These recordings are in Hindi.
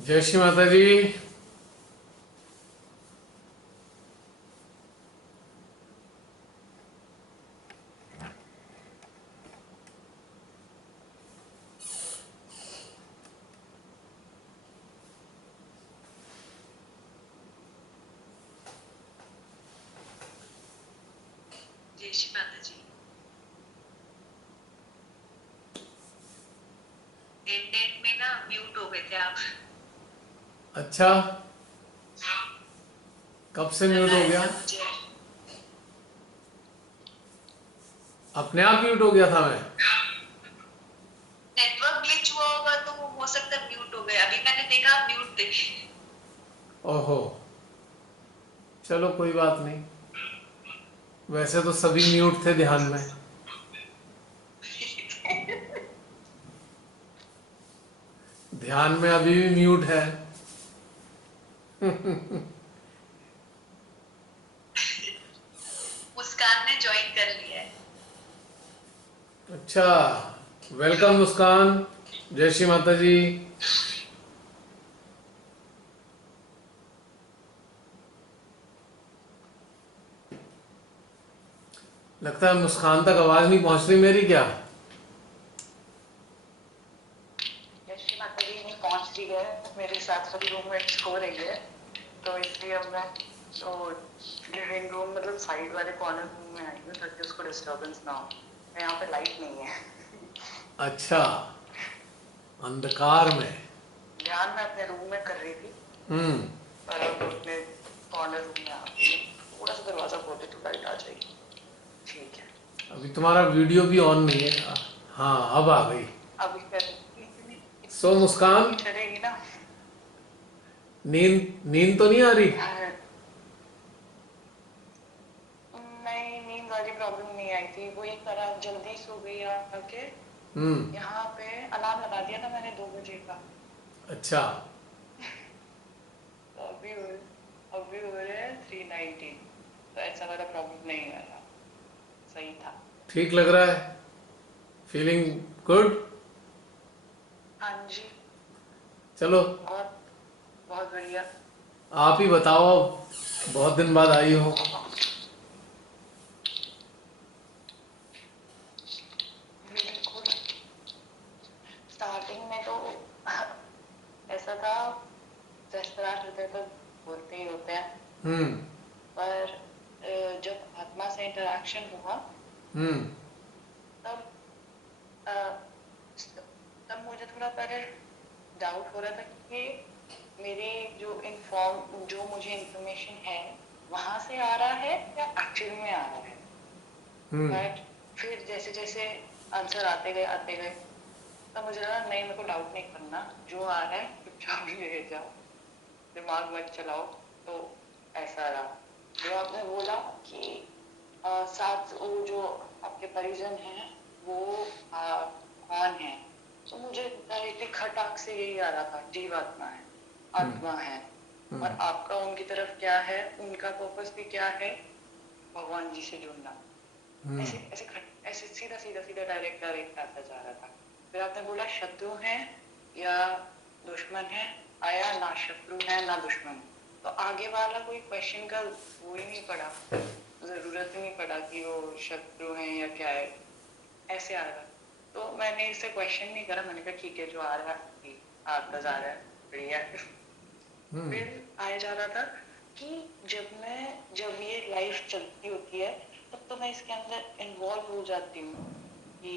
जय श्री माता जी। जय श्री माता जी। एंड एंड में ना म्यूट हो गए थे आप। अच्छा, कब से म्यूट लगा हो गया? ऐसा मुझे। अपने आप म्यूट हो गया था मैं। नेटवर्क ग्लिच हुआ होगा तो हो सकता है म्यूट हो गया। अभी मैंने देखा म्यूट थे। ओहो, चलो कोई बात नहीं। वैसे तो सभी म्यूट थे ध्यान में। ध्यान में अभी भी म्यूट है। मुस्कान ने ज्वाइन कर लिया है। अच्छा, वेलकम मुस्कान। जय श्री माता जी। लगता है मुस्कान तक आवाज नहीं पहुंच रही मेरी क्या? यशी माता जी नहीं पहुंच रही है, मेरे साथ वाली रूममेट्स हो रही है, तो इसलिए अब मैं तो लिविंग रूम मतलब साइड वाले कॉर्नर रूम में आई हूँ ताकि उसको डिस्टर्बेंस ना हो। यहाँ पे लाइट नहीं है। अच्छा, अंधकार में। ध्यान मैं अपने रूम में कर रही थी, हम्म। पर अब अपने कॉर्नर रूम में आ गई। थोड़ा सा दरवाजा खोले तो लाइट आ जाएगी। ठीक है, अभी तुम्हारा वीडियो भी ऑन नहीं है। हाँ, अब आ गई। अभी कर सो मुस्कान, इतनी चलेगी ना। नींद नींद तो नहीं आ रही? नहीं, नींद वाली प्रॉब्लम नहीं आई थी। वो एक तरह जल्दी सो गई आके। हम्म। यहाँ पे अलार्म लगा दिया था मैंने 2 बजे का। अच्छा। तो अभी हो रहे हैं 3:19। तो ऐसा वाला प्रॉब्लम नहीं आया, सही था। ठीक लग रहा है? Feeling good? हाँ जी, चलो, बहुत बहुत बढ़िया। आप ही बताओ अब, बहुत दिन बाद आई हो। बिल्कुल। स्टार्टिंग में तो ऐसा था, सहस्त्रार हृदय तो बोलते ही होते हैं, हम्म। पर जब आत्मा से इंटरेक्शन हुआ हम्म। तब अ, तब मुझे थोड़ा पहले डाउट हो रहा था कि मेरी जो मुझे इंफॉर्मेशन है वहां से आ रहा है या एक्चुअल में आ रहा है। हम्म। बट फिर जैसे जैसे आंसर आते गए तब मुझे लगा नहीं, मेरे को डाउट नहीं करना, जो आ रहा है चुपचाप ले जाओ, दिमाग मत चलाओ। तो ऐसा रहा। जो आपने बोला कि साथ वो जो आपके परिजन हैं वो कौन है, तो मुझे डायरेक्टली खटाक से यही आ रहा था, जीवात्मा है, आत्मा है। और आपका उनकी तरफ क्या है, उनका पर्पस भी क्या है, भगवान जी से जुड़ना। ऐसे ऐसे ऐसे सीधा सीधा सीधा डायरेक्ट डायरेक्ट आता जा रहा था। फिर आपने बोला शत्रु है या दुश्मन है, आया ना शत्रु है ना दुश्मन। तो आगे वाला कोई क्वेश्चन का वो ही नहीं पड़ा, जरूरत ही नहीं पड़ा कि वो शत्रु है या क्या है। ऐसे आ रहा, तो मैंने इससे क्वेश्चन नहीं करा। मैंने कहा ठीक है, जो आ रहा है आता जा रहा है, बढ़िया है। फिर आया जा रहा था कि जब ये लाइफ चलती होती है तब तो मैं इसके अंदर इन्वॉल्व हो जाती हूँ कि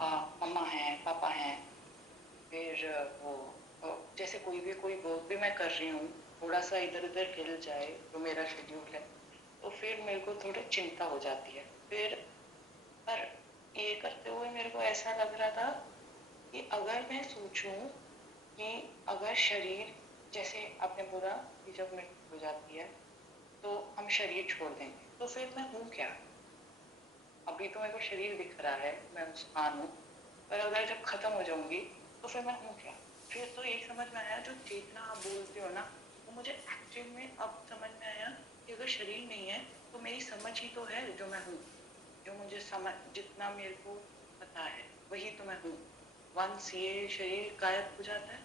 मम्मा है, पापा है। फिर जैसे कोई वर्क भी मैं कर रही हूँ, थोड़ा सा इधर उधर हिल जाए तो मेरा शेड्यूल है, तो फिर मेरे को थोड़ी चिंता हो जाती है। फिर पर ये करते हुए मेरे को ऐसा लग रहा था कि अगर मैं सोचूं कि अगर शरीर, जैसे आपने बोला कि जब मृत्यु हो जाती है तो हम शरीर छोड़ देंगे, तो फिर मैं हूँ क्या? अभी तो मेरे को शरीर दिख रहा है, मैं मुस्कान हूँ, पर अगर जब खत्म हो जाऊंगी तो फिर मैं हूँ क्या? फिर तो यही समझ में आया, जो चेतना आप बोलते हो ना, वो मुझे एक्चुअल में अब समझ में आया कि अगर शरीर नहीं है तो मेरी समझ ही तो है जो मैं हूँ। जो मुझे समझ, जितना मेरे को पता है वही तो मैं हूँ। वंस ये शरीर गायब हो जाता है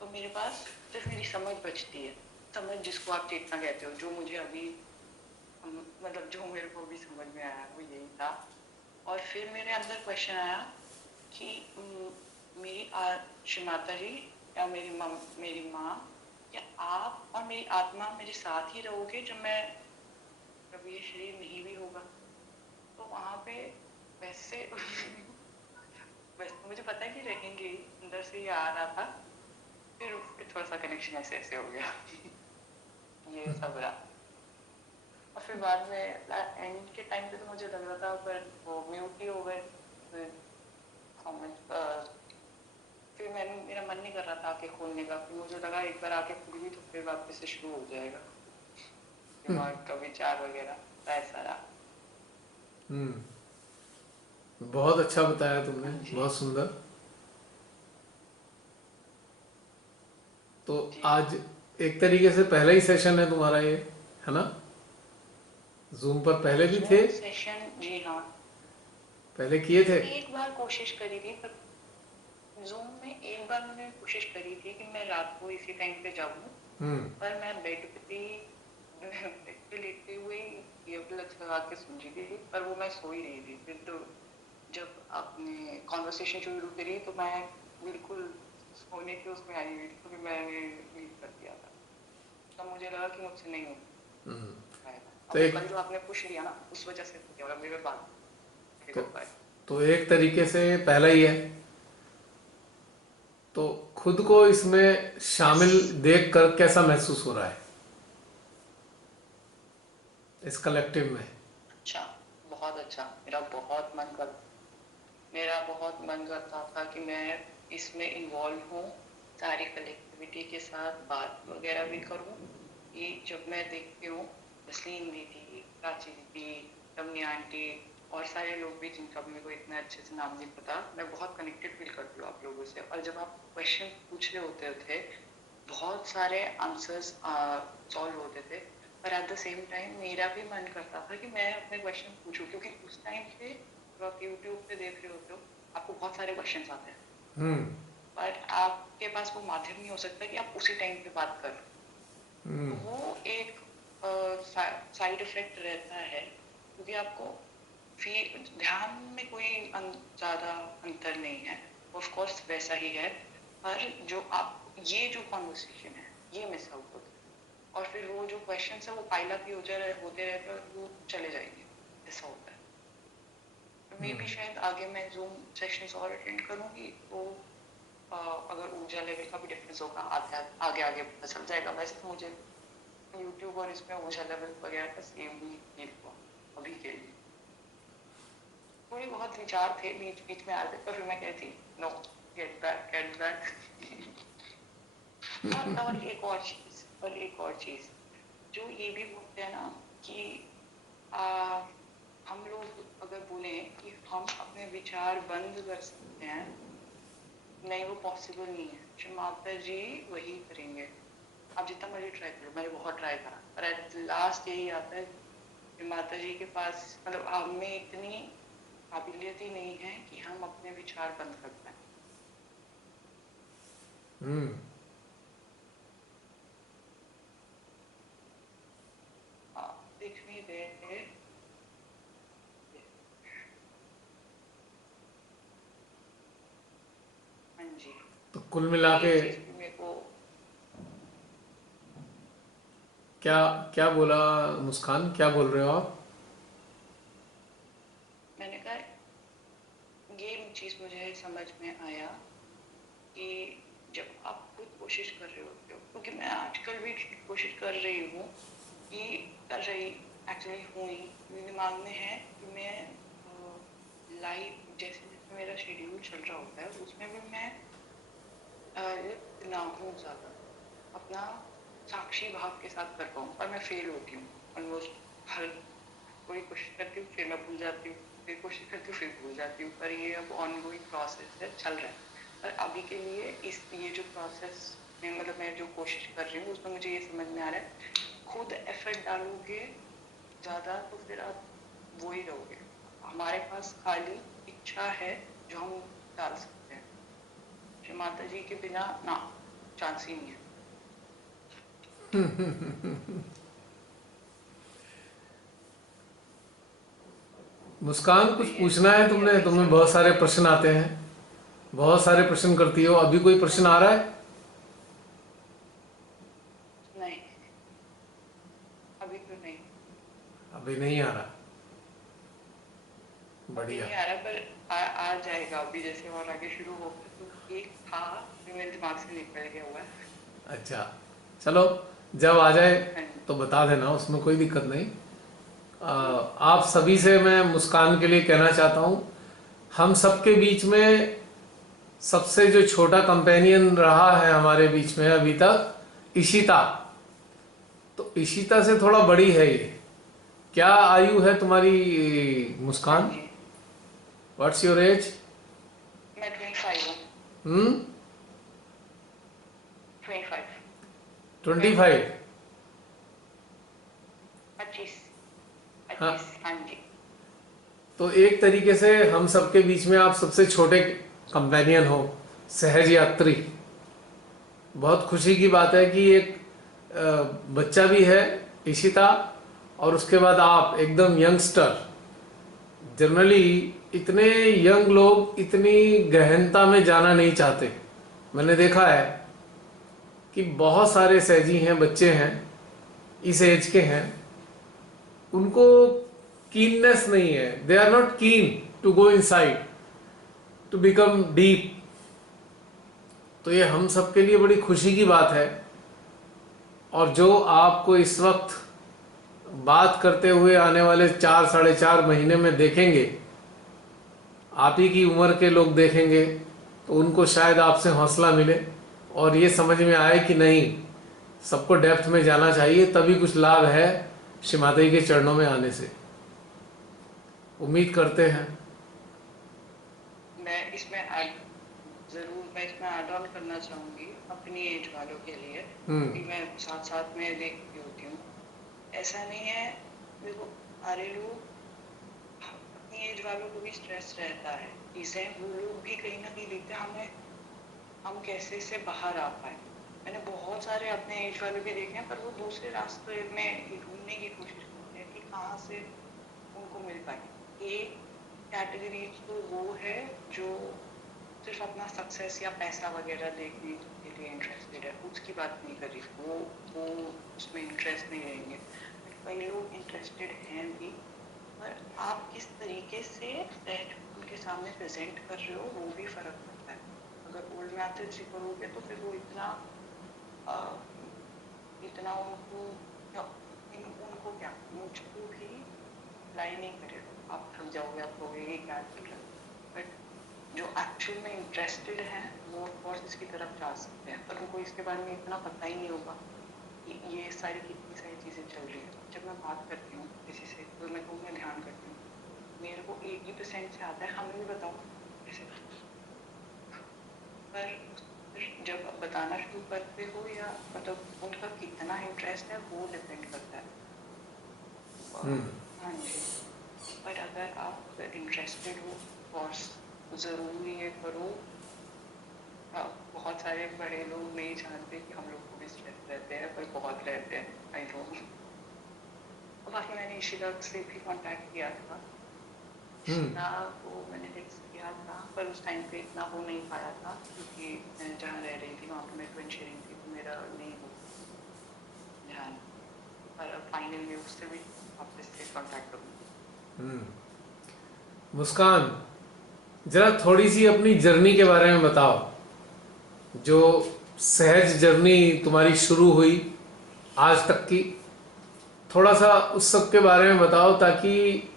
तो मेरे पास सिर्फ मेरी समझ बचती है, समझ जिसको आप चेतना कहते हो, जो मुझे अभी मतलब जो मेरे को अभी समझ में आया वो यही था। और फिर मेरे अंदर क्वेश्चन आया कि श्री माता जी या मेरी माँ या आप और मेरी आत्मा मेरे साथ ही रहोगे जब मैं जब ये शरीर नहीं भी होगा। तो वहां पे वैसे वैसे तो मुझे पता है कि रहेंगे ही, अंदर से ये आ रहा था। फिर थोड़ा सा कनेक्शन ऐसे ऐसे हो गया ये सब रहा। और फिर बाद में एंड के टाइम पे तो मुझे लग रहा था पर वो म्यूट ही हो गए। फिर फिर मेरा मन नहीं कर रहा था आके खोलने का। फिर मुझे लगा एक बार आके खुल भी तो फिर वापस से शुरू हो जाएगा दिमाग का विचार वगैरह। तो ऐसा रहा। बहुत अच्छा बताया तुमने, हाँ जी। बहुत सुंदर। तो जी आज एक तरीके से पहला ही सेशन है तुम्हारा ये, है ना? जूम पर पहले भी थे? जूम सेशन, जी हाँ। पहले किए थे? एक बार कोशिश करी थी, पर जूम में एक बार मैंने कोशिश करी थी कि मैं रात को इसी टाइम पे जाऊँ, पर मैं बेड पे लेटे हुए ईयरप्लग्स लगा के सुन रही थी, पर वो मैं सो ही रही थी। फिर तो जब आपने कॉन्वर्सेशन शुरू करी तो मैं बिल्कुल सोने के उसमें आई हुई थी, तो फिर मैंने लीव कर दिया था। तब मुझे लगा कि मुझसे नहीं हो पाएगा। तो अब वो एक कल जो आपने पुश लिया ना, उस वजह से हो गया, मेरे बात नहीं तो कर पाए। तो एक तरीके से पहला ही है। तो खुद को इसमें यस। शामिल देख कर कैसा महसूस हो रहा है इस कलेक्टिव में? अच्छा, बहुत अच्छा। मेरा बहुत मन करता था कि मैं इसमें इन्वॉल्व हूँ, सारी कलेक्टिविटी के साथ बात वगैरह भी करूँ। कि जब मैं देखती हूँ तस्लीम दीदी, प्राची दीदी, रमनी आंटी और सारे लोग भी जिनका मेरे को इतना अच्छे से नाम नहीं पता, मैं बहुत कनेक्टेड फील करती हूँ आप लोगों से। और जब आप क्वेश्चन पूछ रहे होते थे, बहुत सारे आंसर्स सॉल्व होते थे, पर एट द सेम टाइम मेरा भी मन करता था कि मैं अपने क्वेश्चन पूछूं, क्योंकि उस टाइम पे जब आप यूट्यूब पे देख रहे होते हो आपको बहुत सारे क्वेश्चन आते हैं, पर आपके पास वो माध्यम नहीं हो सकता कि आप उसी टाइम पे बात कर। तो वो एक साइड इफेक्ट रहता है, क्योंकि आपको ध्यान में कोई ज्यादा अंतर नहीं है, ऑफ कोर्स वैसा ही है, पर जो आप ये जो कॉन्वर्सेशन है ये मिस आउट होता है। और फिर वो जो क्वेश्चन है वो पाइल अप ही होते रहते हैं, वो चले जाएंगे। ऐसा होता है। मे भी शायद आगे मैं जूम सेशंस और अटेंड करूंगी तो अगर ऊर्जा लेवल का भी डिफरेंस होगा, आगे आगे पता चल जाएगा। वैसे तो मुझे यूट्यूब और इसमें ऊर्जा लेवल वगैरह का सेम ही फील हुआ अभी के लिए। थोड़े बहुत विचार थे बीच बीच में आते, पर फिर मैं कहती नो, गेट बैक। और एक और चीज जो ये भी बोलते हैं ना कि आ, हम लोग अगर बोले कि हम अपने विचार बंद कर सकते हैं, नहीं, वो पॉसिबल नहीं है। श्री माता जी वही करेंगे। आप जितना मर्जी ट्राई करो, मैंने बहुत ट्राई करा, पर एट लास्ट यही आता है कि माता जी के पास मतलब हमें इतनी काबिलियत ही नहीं है कि हम अपने विचार बंद कर पाए। दिख नहीं रहे। हाँ जी। तो कुल मिला ये के चीज भी मेरे को, क्या क्या बोला मुस्कान, क्या बोल रहे हो आप? मैंने कहा ये चीज मुझे समझ में आया कि जब आप खुद कोशिश कर रहे होते हो, क्योंकि मैं आजकल भी कोशिश कर रही हूँ कि कर रही एक्चुअली हूँ ही, मेरे दिमाग में है कि मैं लाइव जैसे जैसे मेरा शेड्यूल चल रहा होता है उसमें भी मैं लिप्त ना हूँ ज्यादा, अपना साक्षी भाव के साथ कर पाऊँ। पर मैं फेल होती हूँ ऑलमोस्ट हर कोई कोशिश करती हूँ, फिर मैं भूल जाती हूँ, फिर कोशिश करती हूँ, फिर भूल जाती हूँ। पर ये अब ऑनगोइंग प्रोसेस है, चल रहा है। पर अभी के लिए ये जो प्रोसेस में मतलब मैं जो कोशिश कर रही हूँ उसमें मुझे ये समझ में आ रहा है, खुद एफर्ट डालोगे ज्यादा तो फिर आप वो ही रहोगे। हमारे पास खाली इच्छा है जो हम डाल सकते हैं। श्री माता जी के बिना ना चांस ही नहीं है। मुस्कान, कुछ ये पूछना है अभी तुमने? अभी तुम्हें सब बहुत सारे प्रश्न आते हैं, बहुत सारे प्रश्न करती हो। अभी कोई प्रश्न आ रहा है? नहीं, अभी तो नहीं, अभी नहीं आ रहा। अभी बढ़िया। नहीं आ रहा, पर आ जाएगा अभी जैसे और आगे शुरू होगा। तो एक था जो मेरे दिमाग से निकल गया हुआ है। अच्छा, चलो, जब आ जाए हाँ तो बता देना, उसमें कोई दिक्कत नहीं। आप सभी से मैं मुस्कान के लिए कहना चाहता हूँ, हम सबके बीच में सबसे जो छोटा कंपेनियन रहा है हमारे बीच में अभी तक, इशिता। तो इशिता से थोड़ा बड़ी है ये। क्या आयु है तुम्हारी हाँ मुस्कान? जी, व्हाट्स योर एज? मैं 25 हूँ। हम्म, 25, 25। 25, हाँ, 25, हाँ जी। तो एक तरीके से हम सबके बीच में आप सबसे छोटे कंपेनियन हो, सहज यात्री। बहुत खुशी की बात है कि एक बच्चा भी है, इशिता, और उसके बाद आप एकदम यंगस्टर। जनरली इतने यंग लोग इतनी गहनता में जाना नहीं चाहते। मैंने देखा है कि बहुत सारे सहजी हैं, बच्चे हैं, इस एज के हैं, उनको कीननेस नहीं है। They are not keen to go inside, to become deep. तो ये हम सबके लिए बड़ी खुशी की बात है। और जो आपको इस वक्त बात करते हुए आने वाले 4 साढ़े 4 महीने में देखेंगे, आप ही की उम्र के लोग देखेंगे, तो उनको शायद आपसे हौसला मिले और ये समझ में आए कि नहीं, सबको डेप्थ में जाना चाहिए, तभी कुछ लाभ है श्रीमाता के चरणों में आने से। उम्मीद करते हैं। मैं इसमें ऐड ऑन करना चाहूंगी अपनी एज वालों के लिए, हम्म। क्योंकि मैं साथ साथ में देखती होती हूँ। ऐसा नहीं है, देखो, सारे लोग अपनी एज वालों को भी स्ट्रेस रहता है चीजें, वो लोग भी कहीं ना कहीं देखते हैं हमें, हम कैसे से बाहर आ पाए। मैंने बहुत सारे अपने एज वाले भी देखे हैं, पर वो दूसरे रास्ते में ढूंढने की कोशिश करते हैं कि कहाँ से उनको मिल पाए। एक कैटेगरी तो वो है जो सिर्फ अपना सक्सेस या पैसा वगैरह देखने के लिए इंटरेस्टेड है, उसकी बात नहीं कर रही, वो उसमें इंटरेस्ट नहीं रहेंगे। कई लोग इंटरेस्टेड हैं भी, पर आप किस तरीके से उनके सामने प्रेजेंट कर रहे हो वो भी फर्क पड़ता है। अगर ओल्ड मैथड से करोगे तो फिर वो इतना उनको क्या, मुझको भी लाई नहीं करेगा, आप थक जाओगे, आप कहोगे ये क्या चल रहा है। बट जो एक्चुअल में इंटरेस्टेड हैं वो ऑफकोर्स इसकी तरफ जा सकते हैं, पर उनको इसके बारे में इतना पता ही नहीं होगा कि ये कितनी सारी चीज़ें चल रही है। जब मैं बात करती हूँ किसी से तो मैं ध्यान करती हूँ, मेरे को 80% से आता है, हमें भी बताओ कैसे, पर जब बताना शुरू करते हो या मतलब उनका कितना इंटरेस्ट है वो डिपेंड करता है। हाँ जी, पर अगर आप इंटरेस्टेड हो, कोर्स ज़रूरी है करो। बहुत सारे बड़े लोग नहीं जानते कि हम लोग को भी स्ट्रेस रहते हैं, पर बहुत रहते हैं, आई नो। बाकी मैंने इशिता से भी कांटेक्ट किया था, इशिता को मैंने टेक्स्ट किया था, पर उस टाइम पे इतना हो नहीं पाया था क्योंकि मैं जहाँ रह रही थी वहाँ पे मैं ट्विन शेयरिंग थी, तो मेरा नहीं हो ध्यान। पर अब फाइनली उससे भी वापस से कांटेक्ट करूँगी। मुस्कान, जरा थोड़ी सी अपनी जर्नी के बारे में बताओ, जो सहज जर्नी तुम्हारी शुरू हुई आज तक की। थोड़ा सा उस सब के बारे में बताओ, ताकि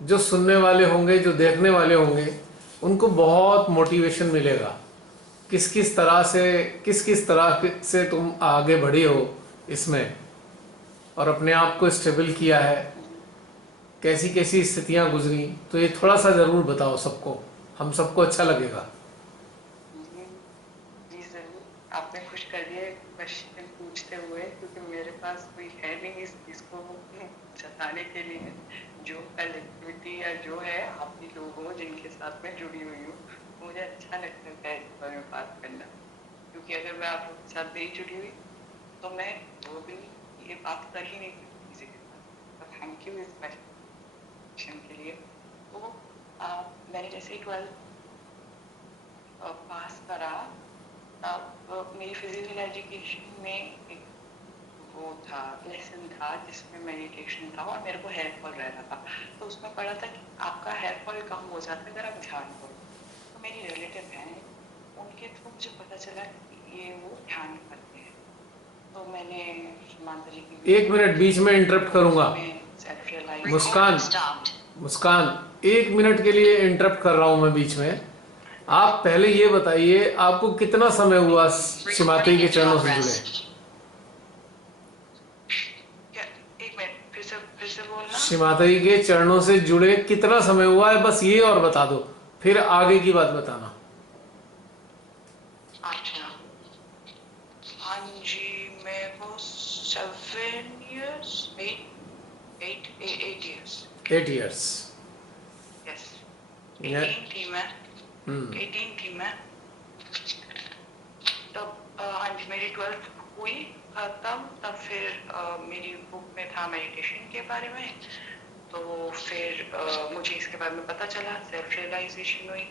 जो सुनने वाले होंगे, जो देखने वाले होंगे, उनको बहुत मोटिवेशन मिलेगा। किस किस तरह से तुम आगे बढ़ी हो इसमें, और अपने आप को स्टेबल किया है, कैसी कैसी स्थितियां गुजरी, तो ये थोड़ा सा ज़रूर बताओ सबको, हम सबको अच्छा लगेगा। जी जरूर, आपने खुश कर दिया क्वेश्चन पूछते हुए, क्योंकि मेरे पास कोई है नहीं इस चीज को जताने के लिए। जो कलेक्टिविटी या जो है आप ही लोग हो जिनके साथ मैं जुड़ी हुई हूँ, मुझे अच्छा लगता है इस बारे में बात करना, कि अगर मैं आप लोगों के साथ नहीं जुड़ी हुई तो मैं वो भी ये बात कर ही नहीं सकती किसी के साथ। तो थैंक यू इस क्वेश्चन के लिए। तो मैंने जैसे 12th पास करा तब मेरी फिजिकल एजुकेशन में एक वो था, लेसन था जिसमें मेडिटेशन था और मेरे को हेयर फॉल रह रहा था। तो उसमें पढ़ा था कि आपका हेयर फॉल कम हो जाता है अगर आप ध्यान करो। तो मेरी रिलेटिव है, उनके थ्रू मुझे पता चला कि ये वो ध्यान करते हैं। तो मैंने माता जी की एक मिनट, बीच में इंटरप्ट करूंगा। सेल्फ रियलाइज मुस्कान, मुस्कान, 1 मिनट के लिए इंटरप्ट कर रहा हूं मैं बीच में। आप पहले ये बताइए, आपको कितना समय हुआ शिमाती के चरणों से जुड़े? एक मिनट फिर से बोलना। शिमाती के चरणों से जुड़े कितना समय हुआ है, बस ये और बता दो, फिर आगे की बात बताना। अच्छा, हाँ जी, मेरे को 7 years, 8 years। 8 years। यस, 18 थी मैं। 18 थी मैं तब। हाँ जी, मेरी 12th हुई खत्म, तब फिर मेरी बुक में था मेडिटेशन के बारे में। तो फिर मुझे इसके बारे में पता चला, सेल्फ रियलाइजेशन हुई।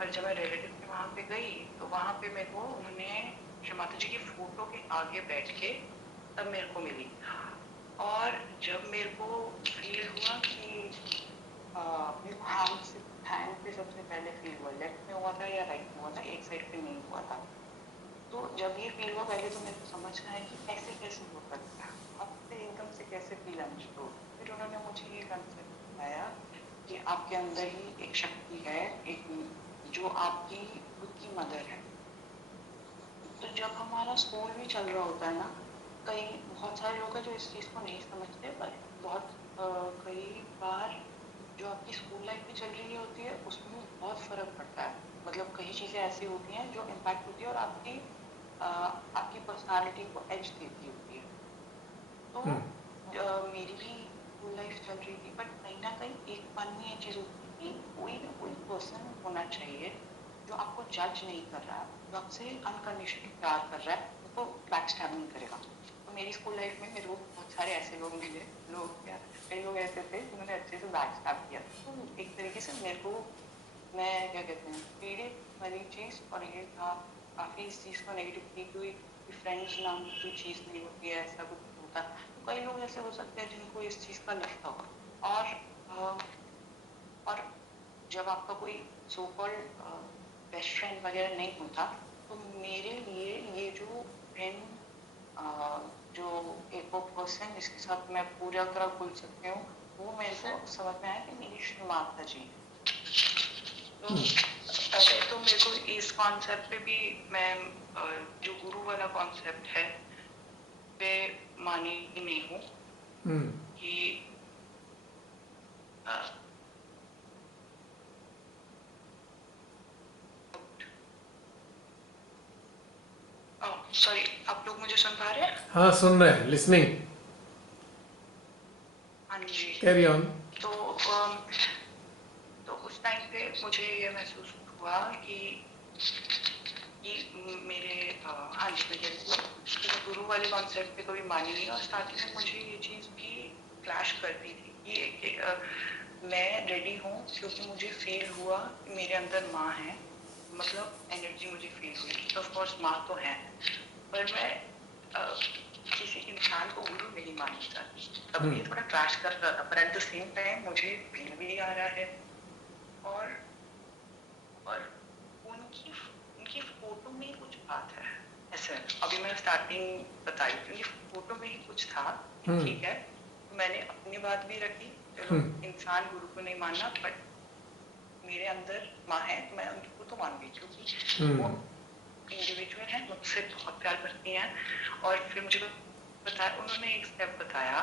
और जब मैं रिलेटिव के वहाँ पे गई तो वहाँ पे मेरे को उन्होंने श्री माता जी की फोटो के आगे बैठ के तब मेरे को मिली। और जब मेरे को फील हुआ कि मेरे को हैंड पे सबसे पहले फील हुआ, लेफ्ट में हुआ था या राइट में हुआ था, एक साइड पे नहीं हुआ था। तो जब ये फील हुआ पहले तो मेरे को समझ में आया कि ऐसे कैसे हो सकता है, अब से एकदम से कैसे फील आना शुरू हो। फिर उन्होंने मुझे ये कंसेप्ट बताया कि आपके अंदर ही एक शक्ति है, एक जो आपकी खुद की मदर है। तो जब हमारा स्कूल भी चल रहा होता है ना, बहुत सारे लोग हैं जो इस चीज़ को नहीं समझते, पर कई बार जो आपकी स्कूल लाइफ में चल रही होती है उसमें बहुत फर्क पड़ता है। मतलब कई चीज़ें ऐसी होती हैं जो इम्पैक्ट होती है और आपकी पर्सनालिटी को एज देती होती है। तो मेरी भी स्कूल लाइफ चल रही थी, बट कहीं ना कहीं एक मन में ये चीज़ होती है कि कोई ना कोई पर्सन होना चाहिए जो आपको जज नहीं कर रहा है, जो आपसे अनकंडीशनली प्यार कर रहा है, उसको बैक स्टैब नहीं करेगा। तो मेरी स्कूल लाइफ में मेरे को बहुत सारे ऐसे लोग मिले, कई लोग ऐसे थे जिन्होंने अच्छे से बैक स्टैब किया। तो एक तरीके से मेरे को, मैं क्या कहते हैं, पीड़ित वाली चीज़, और ये था काफ़ी इस चीज़ को नेगेटिव फील हुई कि फ्रेंड्स नाम की कोई चीज़ नहीं होती है, ऐसा कुछ होता है। तो कई लोग ऐसे हो सकते हैं जिनको इस चीज़ का लगता होगा। और जब आपका कोई सो कॉल्ड बेस्ट फ्रेंड वगैरह नहीं होता, तो मेरे लिए ये जो फ्रेंड, जो एक वो पर्सन जिसके साथ मैं पूरा तरह खुल सकती हूँ, वो मेरे को समझ में आया कि मेरी श्री माता जी। तो पहले तो मेरे को इस कॉन्सेप्ट पे भी मैं जो गुरु वाला कॉन्सेप्ट है पे मानी नहीं हूँ कि सॉरी, आप लोग मुझे सुन पा रहे हैं? हाँ, सुन रहे हैं, लिसनिंग। हाँ जी, कैरी ऑन। तो उस टाइम पे मुझे ये महसूस हुआ कि मेरे हाँ जी, मैं जैसे गुरु वाले कॉन्सेप्ट पे कभी मानी नहीं, और स्टार्टिंग में मुझे ये चीज़ भी क्लैश करती थी कि मैं रेडी हूँ क्योंकि मुझे फील हुआ कि मेरे अंदर माँ है, मतलब एनर्जी मुझे फील हुई। तो ऑफकोर्स माँ तो है, पर मैं किसी इंसान को गुरु नहीं मानना चाहती। तब ये थोड़ा क्लैश कर रहा था, पर एट द सेम टाइम मुझे फील भी आ रहा है। और उनकी फोटो में कुछ बात है ऐसे। अभी मैंने स्टार्टिंग बताई, उनकी फोटो में ही कुछ था। ठीक है, मैंने अपनी बात भी रखी, चलो इंसान गुरु को नहीं मानना, बट मेरे अंदर माँ है तो मैं उनको तो मान गई, क्योंकि वो इंडिविजुअल है, मुझसे बहुत प्यार करती हैं। और फिर मुझे बताया, उन्होंने एक स्टेप बताया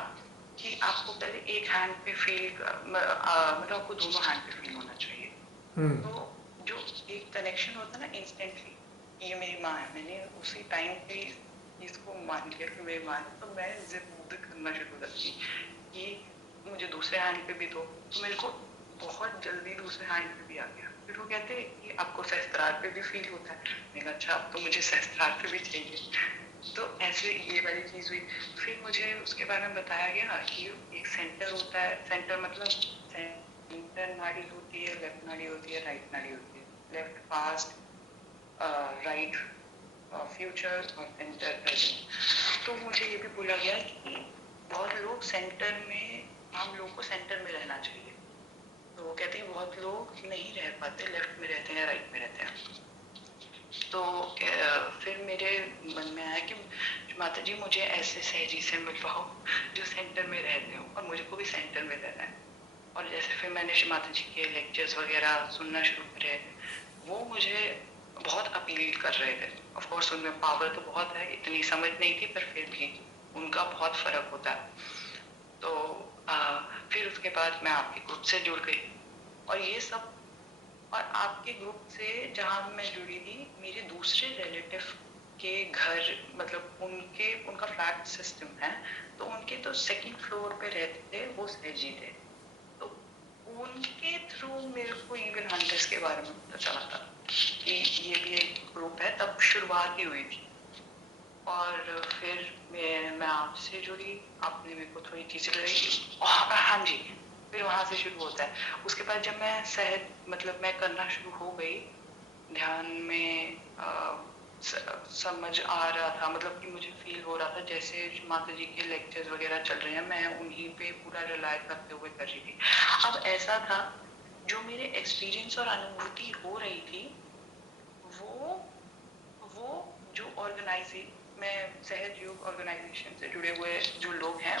कि आपको पहले एक हैंड पे फील, मतलब आपको दोनों हैंड पे फील होना चाहिए। तो जो एक कनेक्शन होता है ना इंस्टेंटली, ये मेरी माँ है, मैंने उसी टाइम पे इसको मान लिया कि मेरी माँ है। तो मैं जिद करना शुरू कर दी कि मुझे दूसरे हैंड पे भी दो। तो मेरे को बहुत जल्दी दूसरे हैंड पे भी आ गया। फिर वो कहते कि आपको सहस्त्रार पे भी फील होता है। मैंने कहा अच्छा, अब तो मुझे सहस्त्रार पे भी चाहिए। तो ऐसे ये वाली चीज़ हुई। फिर मुझे उसके बारे में बताया गया कि एक सेंटर होता है, सेंटर मतलब सेंटर नाड़ी होती है, लेफ्ट नाड़ी होती है, राइट नाड़ी होती है। लेफ्ट पास्ट, राइट फ्यूचर और सेंटर प्रेजेंट। तो मुझे ये भी बोला गया कि बहुत लोग सेंटर में, हम लोग को सेंटर में रहना चाहिए। तो वो कहते हैं बहुत लोग नहीं रह पाते, लेफ्ट में रहते हैं, राइट में रहते हैं। तो फिर मेरे मन में आया कि माता जी मुझे ऐसे सहजी से मिलवाओ जो सेंटर में रहते हो, और मुझे को भी सेंटर में रहना है। और जैसे फिर मैंने श्री माता जी के लेक्चर्स वगैरह सुनना शुरू करे, वो मुझे बहुत अपील कर रहे थे। ऑफ कोर्स उनमें पावर तो बहुत है, इतनी समझ नहीं थी, पर फिर भी उनका बहुत फर्क होता है। तो फिर उसके बाद मैं आपके ग्रुप से जुड़ गई, और ये सब, और आपके ग्रुप से जहाँ मैं जुड़ी थी, मेरे दूसरे रिलेटिव के घर, मतलब उनका फ्लैट सिस्टम है, तो उनके तो सेकंड फ्लोर पे रहते थे, वो सहजी थे। तो उनके थ्रू मेरे को इवन हंटर्स के बारे में पता चला था कि ये भी एक ग्रुप है, तब शुरुआत ही हुई थी। और फिर मैं आपसे जुड़ी, आपने मेरे को थोड़ी चीजें बताई। हाँ जी, फिर वहां से शुरू होता है। उसके बाद जब मैं सहज, मतलब मैं करना शुरू हो गई ध्यान में, समझ आ रहा था, मतलब कि मुझे फील हो रहा था जैसे माता जी के लेक्चर्स वगैरह चल रहे हैं, मैं उन्हीं पे पूरा रिलाय करते हुए कर रही थी। अब ऐसा था, जो मेरे एक्सपीरियंस और अनुभूति हो रही थी, वो वो जो मैं सहज योग ऑर्गेनाइजेशन से जुड़े हुए जो लोग हैं,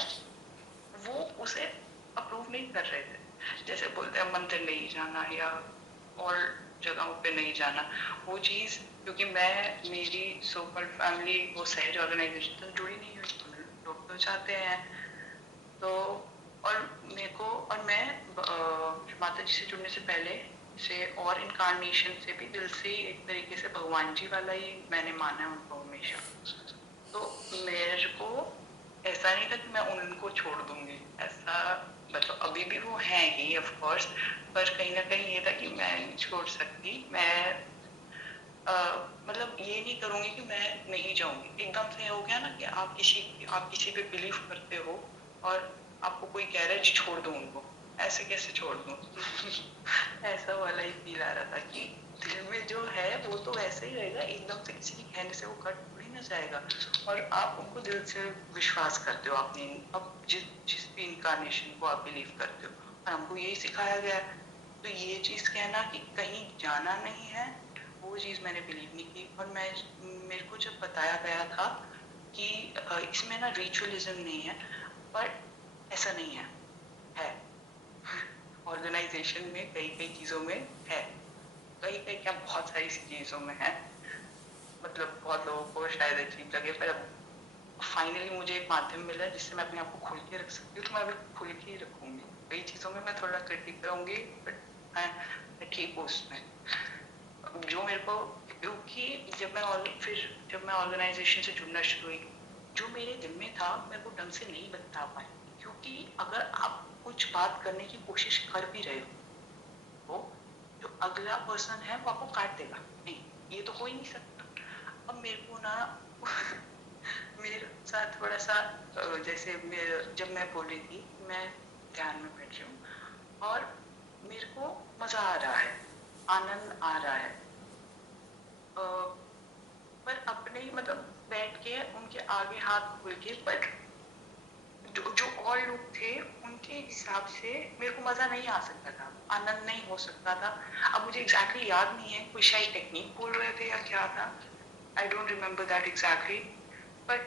वो उसे अप्रूव नहीं कर रहे थे। जैसे बोलते हैं मंदिर नहीं जाना या और जगहों पे नहीं जाना, वो चीज, क्योंकि मेरी सोकल फैमिली वो सहज ऑर्गेनाइजेशन से जुड़ी नहीं हुई, तो लोग तो चाहते हैं। तो और मेरे को, और मैं माता जी से जुड़ने से पहले से और इनकारनेशन से भी दिल से एक तरीके से भगवान जी वाला ही मैंने माना है उनको हमेशा। तो मेरे को ऐसा नहीं था कि मैं उनको छोड़ दूंगी, ऐसा, मतलब अभी भी वो हैं ही ऑफ कोर्स, पर कहीं ना कहीं ये था कि मैं नहीं छोड़ सकती। मैं मतलब ये नहीं करूंगी कि मैं नहीं जाऊंगी। एकदम से हो गया ना कि आप किसी पे बिलीव करते हो, और आपको कोई कह रहा है जी छोड़ दो उनको, ऐसे कैसे छोड़ दूं। ऐसा वाला ही फील आ रहा था कि दिल में जो है वो तो वैसे ही रहेगा, एकदम से किसी के कहने से वो कट थोड़ी ना जाएगा। और आप उनको दिल से विश्वास करते हो, अपने अब जिस भी इनकारनेशन को आप बिलीव करते हो, और हमको यही सिखाया गया है। तो ये चीज कहना कि कहीं जाना नहीं है, वो चीज मैंने बिलीव नहीं की। और मेरे को जब बताया गया था कि इसमें ना रिचुअलिज्म नहीं है, पर ऐसा नहीं है ऑर्गेनाइजेशन में कई कई चीजों में है, कई कई क्या बहुत सारी चीजों में है। मतलब बहुत लोगों को शायद अजीब लगे, पर अब फाइनली मुझे एक माध्यम मिला जिससे मैं अपने आप को खुल के रख सकती हूँ, तो मैं अभी खुल के ही रखूंगी। कई चीजों में मैं थोड़ा क्रिटिक करूंगी, बट मैं ठीक हूँ उसमें, जो मेरे को, क्योंकि जब मैं ऑर्गेनाइजेशन से जुड़ना शुरू हुई, जो मेरे दिल में था मैं वो ढंग से नहीं बता पाई। क्योंकि अगर आप कुछ बात करने की कोशिश कर भी रहे हो, जो अगला पर्सन है वो आपको काट देगा, नहीं ये तो हो ही नहीं सकता। अब मेरे को ना मेरे साथ थोड़ा सा जैसे जब मैं बोल रही थी मैं ध्यान में बैठी हूँ और मेरे को मजा आ रहा है, आनंद आ रहा है, पर अपने ही मतलब बैठ के उनके आगे हाथ खोल के, पर जो और लोग थे उनके हिसाब से मेरे को मजा नहीं आ सकता था, आनंद नहीं हो सकता था। अब मुझे एग्जैक्टली याद नहीं है, कोई शायद टेक्निक बोल रहे थे या क्या था, I don't remember that exactly. But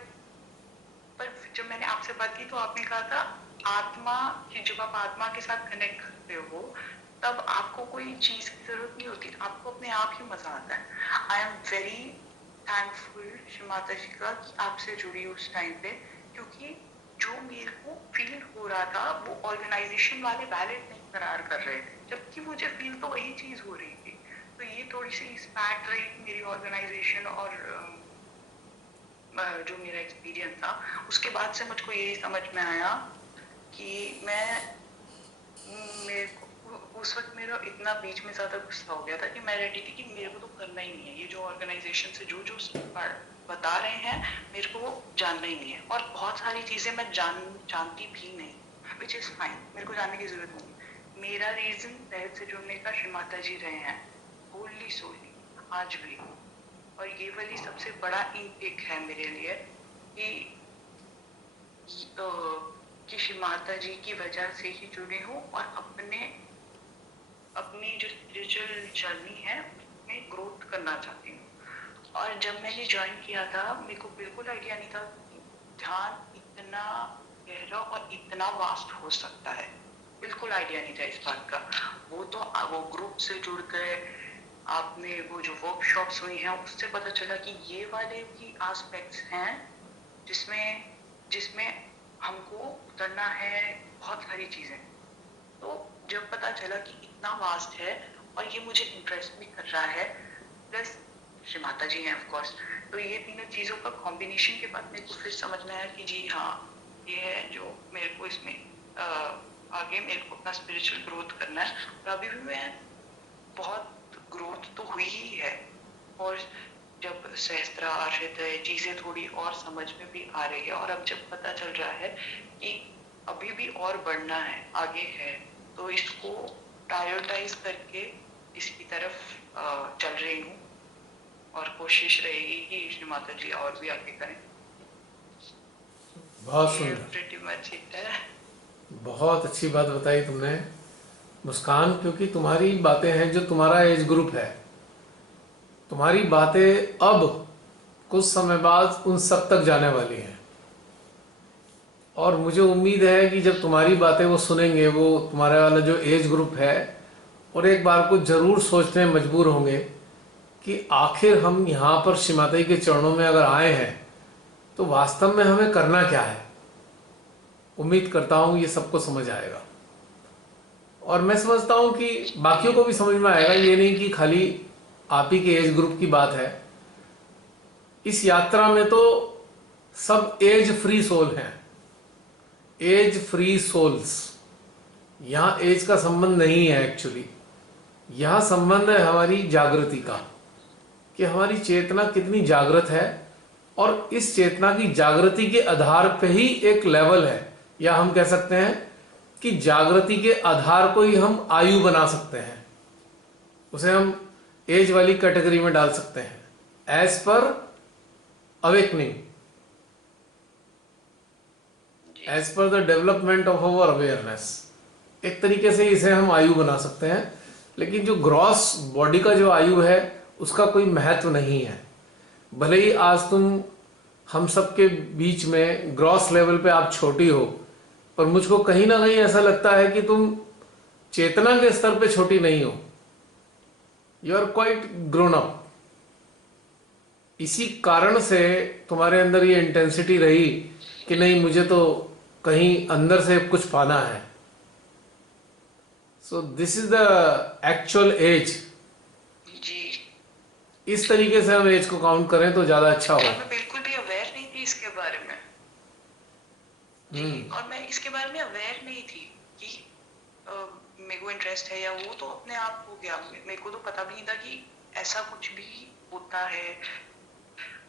पर जब मैंने आपसे बात की तो आपने कहा था आत्मा की, जब आप आत्मा के साथ कनेक्ट करते हो तब आपको कोई चीज की जरूरत नहीं होती, आपको अपने आप ही मजा आता है। I am very thankful Shri Mata जी का कि आपसे जुड़ी उस टाइम पे, क्योंकि जो मेरे को फील हो रहा था वो ऑर्गेनाइजेशन वाले वैलिड नहीं करार कर रहे थे, जबकि मुझे फील तो वही चीज हो रही थी। तो ये थोड़ी सी स्पैट रही मेरी ऑर्गेनाइजेशन और जो मेरा एक्सपीरियंस था। उसके बाद से मुझको यही समझ में आया कि मैं मेरे को उस वक्त मेरा इतना बीच में ज्यादा गुस्सा हो गया था कि मैं रेडी थी कि मेरे को तो करना ही नहीं है, ये जो ऑर्गेनाइजेशन से जो जो बता रहे हैं मेरे को जानना ही नहीं है। और बहुत सारी चीजें मैं जानती भी नहीं, विच इज फाइन, मेरे को जानने की जरूरत नहीं। मेरा रीजन तहत से जुड़ने का श्री माता जी रहे हैं, होली सोली, आज भी। और ये वाली सबसे बड़ा इनटेक है मेरे लिए कि कि श्री माता जी की वजह से ही जुड़ी हूँ और अपनी जो स्पिरिचुअल जर्नी है उसमें ग्रोथ करना चाहती हूँ। और जब मैंने ज्वाइन किया था मेरे को बिल्कुल आइडिया नहीं था कि ध्यान इतना गहरा और इतना वास्ट हो सकता है, बिल्कुल आइडिया नहीं था इस बात का। वो ग्रुप से जुड़ गए, आपने वो जो वर्कशॉप्स हुई हैं उससे पता चला कि ये वाले भी एस्पेक्ट्स हैं जिसमें हमको उतरना है बहुत सारी चीजें। तो जब पता चला कि इतना वास्ट है और ये मुझे इंटरेस्ट भी कर रहा है, प्लस श्री माता जी हैं ऑफ कोर्स, तो ये तीनों चीजों का कॉम्बिनेशन के बाद मेरे को फिर समझ में आया कि जी हाँ, ये है जो मेरे को इसमें आगे मेरे को अपना स्पिरिचुअल ग्रोथ करना है। और अभी भी मैं बहुत ग्रोथ तो हुई ही है, और जब सहस्त्रार हृदय चीजें थोड़ी और समझ में भी आ रही है, और अब जब पता चल रहा है कि अभी भी और बढ़ना है, आगे है, तो इसको प्रायोरिटाइज करके इसकी तरफ चल रही हूँ। और कोशिश रहेगी कि श्री माता जी और भी आगे करें। बहुत सुंदर, प्रीटी मच इट है। बहुत अच्छी बात बताई तुमने मुस्कान, क्योंकि तुम्हारी बातें हैं, जो तुम्हारा एज ग्रुप है, तुम्हारी बातें अब कुछ समय बाद उन सब तक जाने वाली हैं। और मुझे उम्मीद है कि जब तुम्हारी बातें वो सुनेंगे, वो तुम्हारे वाला जो एज ग्रुप है, और एक बार को जरूर सोचने में मजबूर होंगे कि आखिर हम यहाँ पर श्री माता जी के चरणों में अगर आए हैं तो वास्तव में हमें करना क्या है। उम्मीद करता हूँ ये सबको समझ आएगा, और मैं समझता हूँ कि बाकियों को भी समझ में आएगा। ये नहीं कि खाली आप ही के एज ग्रुप की बात है। इस यात्रा में तो सब एज फ्री सोल हैं, एज फ्री सोल्स। यहाँ एज का संबंध नहीं है एक्चुअली, यहाँ संबंध है हमारी जागृति का, कि हमारी चेतना कितनी जागृत है, और इस चेतना की जागृति के आधार पे ही एक लेवल है, या हम कह सकते हैं कि जागृति के आधार को ही हम आयु बना सकते हैं। उसे हम एज वाली कैटेगरी में डाल सकते हैं, as per awakening, as per the development of our awareness. एक तरीके से इसे हम आयु बना सकते हैं, लेकिन जो ग्रॉस बॉडी का जो आयु है उसका कोई महत्व नहीं है। भले ही आज तुम हम सब के बीच में ग्रॉस लेवल पे आप छोटी हो, पर मुझको कहीं ना कहीं ऐसा लगता है कि तुम चेतना के स्तर पे छोटी नहीं हो, you are quite grown up. इसी कारण से तुम्हारे अंदर ये इंटेंसिटी रही कि नहीं, मुझे तो कहीं अंदर से कुछ पाना है। So this is the actual age. जी, इस तरीके से हम एज को काउंट करें तो ज्यादा अच्छा हो। मैं बिल्कुल भी अवेयर नहीं थी इसके बारे में जी, और मैं इसके बारे में अवेयर नहीं थी कि मेरे को इंटरेस्ट है, या वो तो अपने आप हो गया। मेरे को तो पता भी नहीं था कि ऐसा कुछ भी होता है,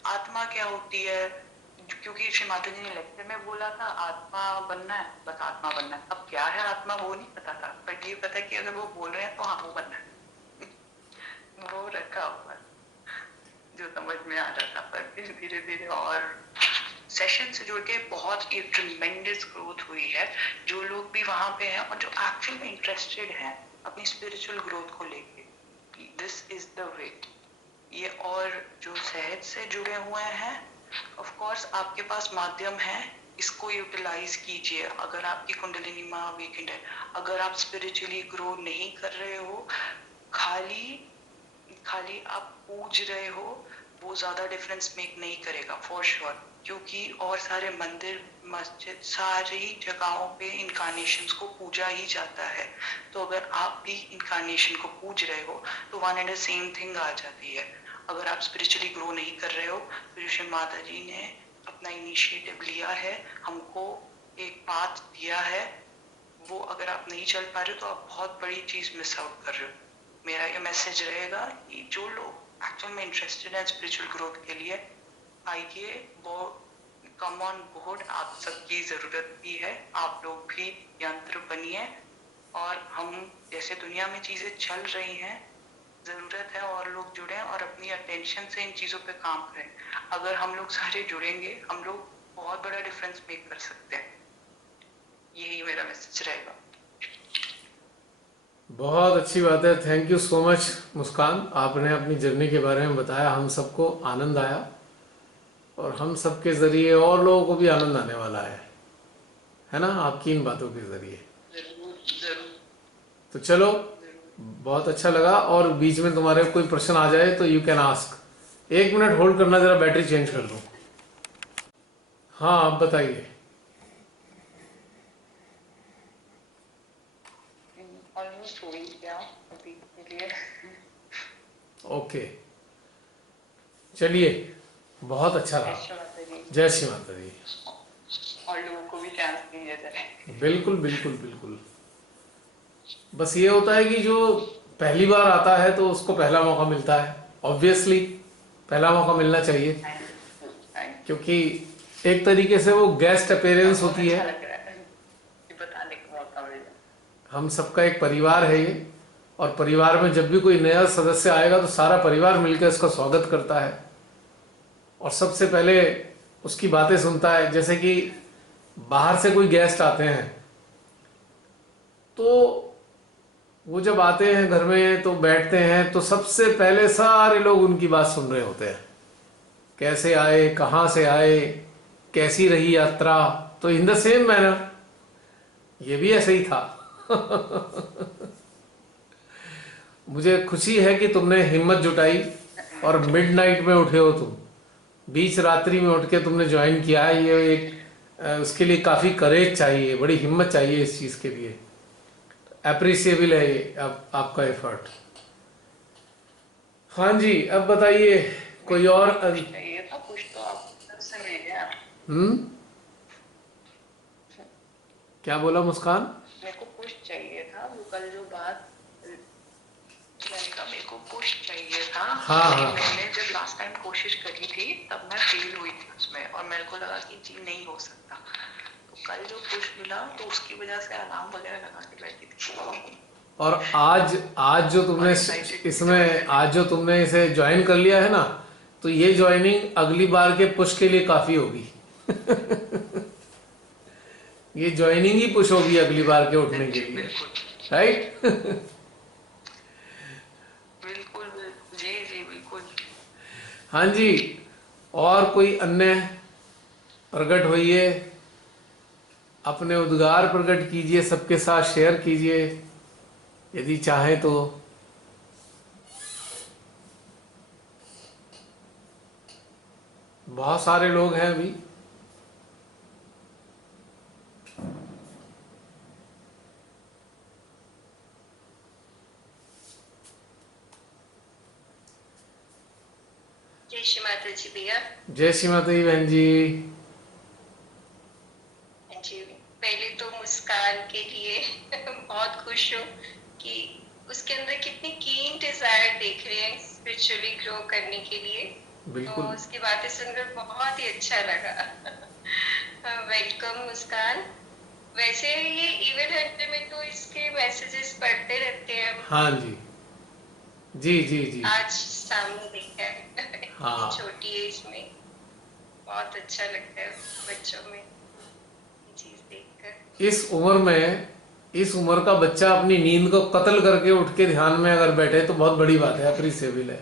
आत्मा क्या होती है। क्योंकि श्री माता जी ने लेक्चर में बोला था आत्मा बनना है, बस आत्मा बनना है। अब क्या है आत्मा वो नहीं पता था, बट ये पता है कि अगर वो बोल रहे हैं तो हाँ वो बनना है। वो रखा हुआ जो समझ में आ रहा था। पर फिर धीरे धीरे और सेशन से जुड़ के बहुत एक ट्रिमेंडस ग्रोथ हुई है। जो लोग भी वहां पे हैं और जो एक्चुअल में इंटरेस्टेड हैं अपनी स्पिरिचुअल ग्रोथ को लेके, दिस इज द वे। ये और जो सहज से जुड़े हुए हैं, ऑफ कोर्स आपके पास माध्यम है, इसको यूटिलाइज कीजिए। अगर आपकी कुंडलिनी माँ वीकेंड है, अगर आप स्पिरिचुअली ग्रो नहीं कर रहे हो, खाली आप पूज रहे हो, वो ज्यादा डिफरेंस मेक नहीं करेगा फॉर श्योर। क्योंकि और सारे मंदिर मस्जिद सारी जगहों पे इनकारनेशंस को पूजा ही जाता है। तो अगर आप भी इनकारनेशन को पूज रहे हो तो वन एंड सेम थिंग आ जाती है। अगर आप स्पिरिचुअली ग्रो नहीं कर रहे हो तो श्री माता जी ने अपना इनिशिएटिव लिया है, हमको एक पाथ दिया है, वो अगर आप नहीं चल पा रहे हो तो आप बहुत बड़ी चीज मिस आउट कर रहे हो। मेरा ये मैसेज रहेगा कि जो लोग एक्चुअल में इंटरेस्टेड है स्पिरिचुअल ग्रोथ के लिए, आइए, वो कम ऑन बोर्ड, आप सबकी जरूरत भी है। आप लोग भी यंत्र बनिए और हम जैसे दुनिया में चीजें चल रही हैं, जरूरत है और लोग जुड़े और अपनी अटेंशन से इन चीजों पे काम करें। अगर हम लोग सारे जुड़ेंगे, हम लोग बहुत बड़ा डिफरेंस मेक कर सकते हैं। यही मेरा मैसेज रहेगा। बहुत अच्छी बात है। थैंक यू सो मच मुस्कान, आपने अपनी जर्नी के बारे में बताया, हम सबको आनंद आया और हम सबके ज़रिए और लोगों को भी आनंद आने वाला है ना, आपकी इन बातों के ज़रिए। जरूर जरूर। तो चलो, बहुत अच्छा लगा। और बीच में तुम्हारे कोई प्रश्न आ जाए तो you can ask. 1 minute hold करना, ज़रा बैटरी चेंज कर दूँ। हाँ, आप बताइए। ऑलमोस्ट हो ही गया अभी के लिए। ओके, चलिए, बहुत अच्छा रहा। जय माता दी। जय श्री माता दी। और लोगों को भी चांस दिया जाए। बिल्कुल बिल्कुल बिल्कुल। बस ये होता है कि जो पहली बार आता है तो उसको पहला मौका मिलता है, ऑब्वियसली पहला मौका मिलना चाहिए, क्योंकि एक तरीके से वो गेस्ट अपीयरेंस होती है। अच्छा लग रहा है कि बताने का मौका मिला। हम सबका एक परिवार है ये, और परिवार में जब भी कोई नया सदस्य आएगा तो सारा परिवार मिलकर उसका स्वागत करता है और सबसे पहले उसकी बातें सुनता है। जैसे कि बाहर से कोई गेस्ट आते हैं तो वो जब आते हैं घर में तो बैठते हैं तो सबसे पहले सारे लोग उनकी बात सुन रहे होते हैं, कैसे आए, कहाँ से आए, कैसी रही यात्रा। तो इन द सेम मैनर ये भी ऐसे ही था। मुझे खुशी है कि तुमने हिम्मत जुटाई और मिडनाइट में उठे हो, तुम बीच रात्रि में उठ के तुमने ज्वाइन किया है। ये एक उसके लिए काफ़ी करेज चाहिए, बड़ी हिम्मत चाहिए इस चीज़ के लिए। अप्रिसिएबल है ये आपका एफर्ट। हाँ जी, अब बताइए कोई और। चाहिए था कुछ तो आप से मिल गया। क्या बोला मुस्कान? मेरे को पुश चाहिए था, वो कल जो बात मैंने कहा मेरे को पुश चाहिए था। हाँ, हाँ। मैंने जब लास्ट टाइम कोशिश करी थी तब मैं फेल हुई थी उसमें और मेरे को लगा कि जी नहीं हो सकता। तो कल जो पुश मिला तो उसकी वजह से अलार्म वगैरह लगा के बैठी थी। और आज जो तुमने इसमें आज जो तुमने इसे ज्वाइन कर लिया है ना, तो ये ज्वाइनिंग अगली बार के पुश के लिए काफ़ी होगी। ये ज्वाइनिंग ही पुश होगी अगली बार के उठने के लिए, राइट? बिल्कुल जी जी बिल्कुल। हाँ जी, और कोई अन्य प्रकट होइए, अपने उद्गार प्रकट कीजिए, सबके साथ शेयर कीजिए यदि चाहें तो। बहुत सारे लोग हैं अभी। जय श्री माता जी भैया। जय श्री माता दी बहन जी। जी, पहले तो मुस्कान के लिए बहुत खुश हूँ कि उसके अंदर कितनी कीन डिजायर देख रहे हैं स्पिरिचुअली ग्रो करने के लिए। बिल्कुल। तो उसकी बातें सुनकर बहुत ही अच्छा लगा। वेलकम मुस्कान। वैसे ये इवन हंटर में तो इसके मैसेजेस पढ़ते रहते हैं हम। हाँ जी जी जी जी। आज सामने देखा है। हाँ। छोटी एज में बहुत अच्छा लगता है बच्चों में ये चीज देखकर। इस उम्र का बच्चा अपनी नींद को कत्ल करके उठ के ध्यान में अगर बैठे तो बहुत बड़ी बात है, अप्रिसिएबल है।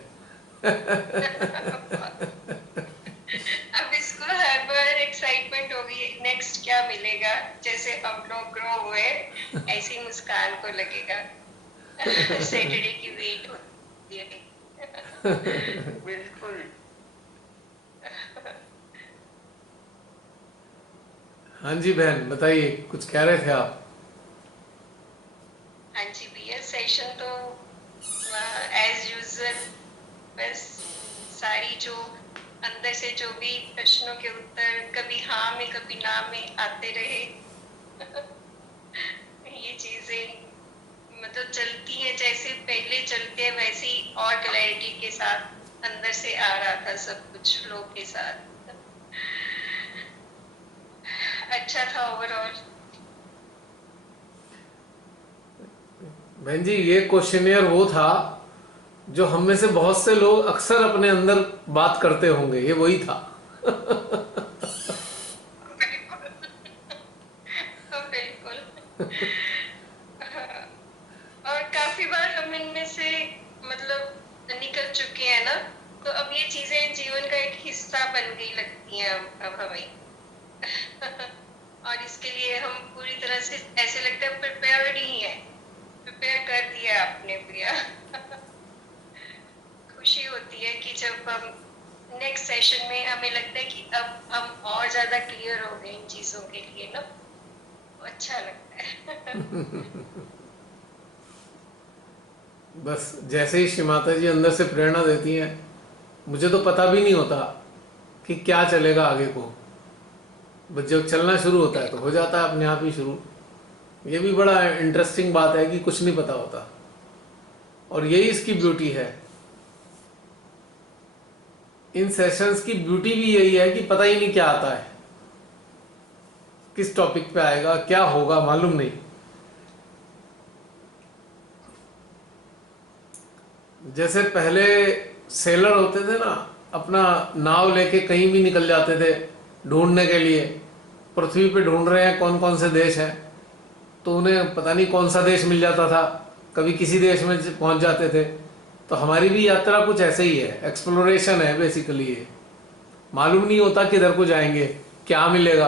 अब इसको हर बार एक्साइटमेंट होगी नेक्स्ट क्या मिलेगा। जैसे हम लोग ग्रो हुए ऐसे ही मुस्कान को लगेगा। सैटरडे की वेट होती है। बिल्कुल। हाँ जी बहन, बताइए, कुछ कह रहे थे आप? हाँ जी भैया, सेशन तो एज यूजुअल बस सारी जो अंदर से जो भी प्रश्नों के उत्तर कभी हाँ में कभी ना में आते रहे। चीजें मतलब चलती है, जैसे पहले चलते हैं वैसे ही और क्लैरिटी के साथ अंदर से आ रहा था सब कुछ फ्लो के साथ। अच्छा था ओवरऑल। बहन जी, ये क्वेश्चनियर वो था जो हम में से बहुत से लोग अक्सर अपने अंदर बात करते होंगे, ये वही था। बिल्कुल। और काफी बार हम इनमें से मतलब निकल चुके हैं ना, तो अब ये चीजें जीवन का एक हिस्सा बन गई लगती हैं अब हमें। और इसके लिए हम पूरी तरह से ऐसे लगता है प्रिपेयर्ड ही है, प्रिपेयर कर दिया आपने प्रिया। खुशी होती है कि जब हम नेक्स्ट सेशन में हमें लगता है कि अब हम और ज्यादा क्लियर हो गए इन चीजों के लिए ना, अच्छा लगता है। बस जैसे ही श्री माता जी अंदर से प्रेरणा देती हैं, मुझे तो पता भी नहीं होता कि क्या चलेगा आगे को, बस जब चलना शुरू होता है तो हो जाता है अपने आप ही शुरू। ये भी बड़ा इंटरेस्टिंग बात है कि कुछ नहीं पता होता, और यही इसकी ब्यूटी है। इन सेशंस की ब्यूटी भी यही है कि पता ही नहीं क्या आता है, किस टॉपिक पे आएगा, क्या होगा मालूम नहीं। जैसे पहले सेलर होते थे ना, अपना नाव लेके कहीं भी निकल जाते थे ढूंढने के लिए, पृथ्वी पे ढूंढ रहे हैं कौन कौन से देश हैं, तो उन्हें पता नहीं कौन सा देश मिल जाता था, कभी किसी देश में पहुंच जाते थे। तो हमारी भी यात्रा कुछ ऐसे ही है, एक्सप्लोरेशन है बेसिकली। ये मालूम नहीं होता किधर को जाएंगे, क्या मिलेगा,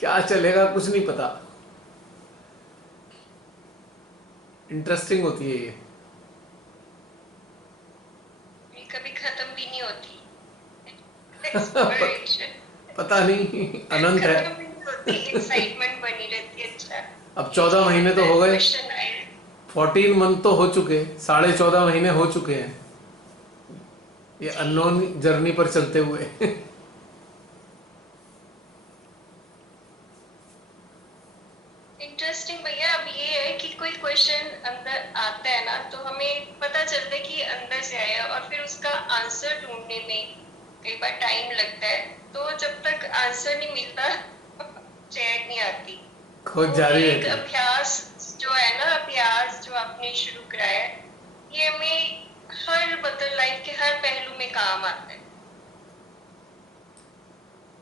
क्या चलेगा, कुछ नहीं पता। इंटरेस्टिंग होती है ये कभी खत्म भी नहीं होती एक्सप्लोरेशन। पता नहीं, अनंत है। खत्म भी नहीं होती, एक्साइटमेंट बनी रहती है। अच्छा, अब 14 महीने तो हो गए, क्वेश्चन आए। 14 मंथ तो हो चुके, 14.5 महीने हो चुके हैं ये अननोन जर्नी पर चलते हुए। इंटरेस्टिंग भैया, अब ये है कि कोई क्वेश्चन अंदर आता है ना, तो हमें पता चलता है कि ये अंदर से आया, और फिर उसका आंसर ढूंढने में कई बार टाइम लगता है। तो जब तक आंसर नहीं मिलता चैन नहीं आती। खोज तो जारी ये रहती एक है। अभ्यास जो है ना, अभ्यास जो आपने शुरू कराया है, ये हमें हर मतलब लाइफ के हर पहलू में काम आता है,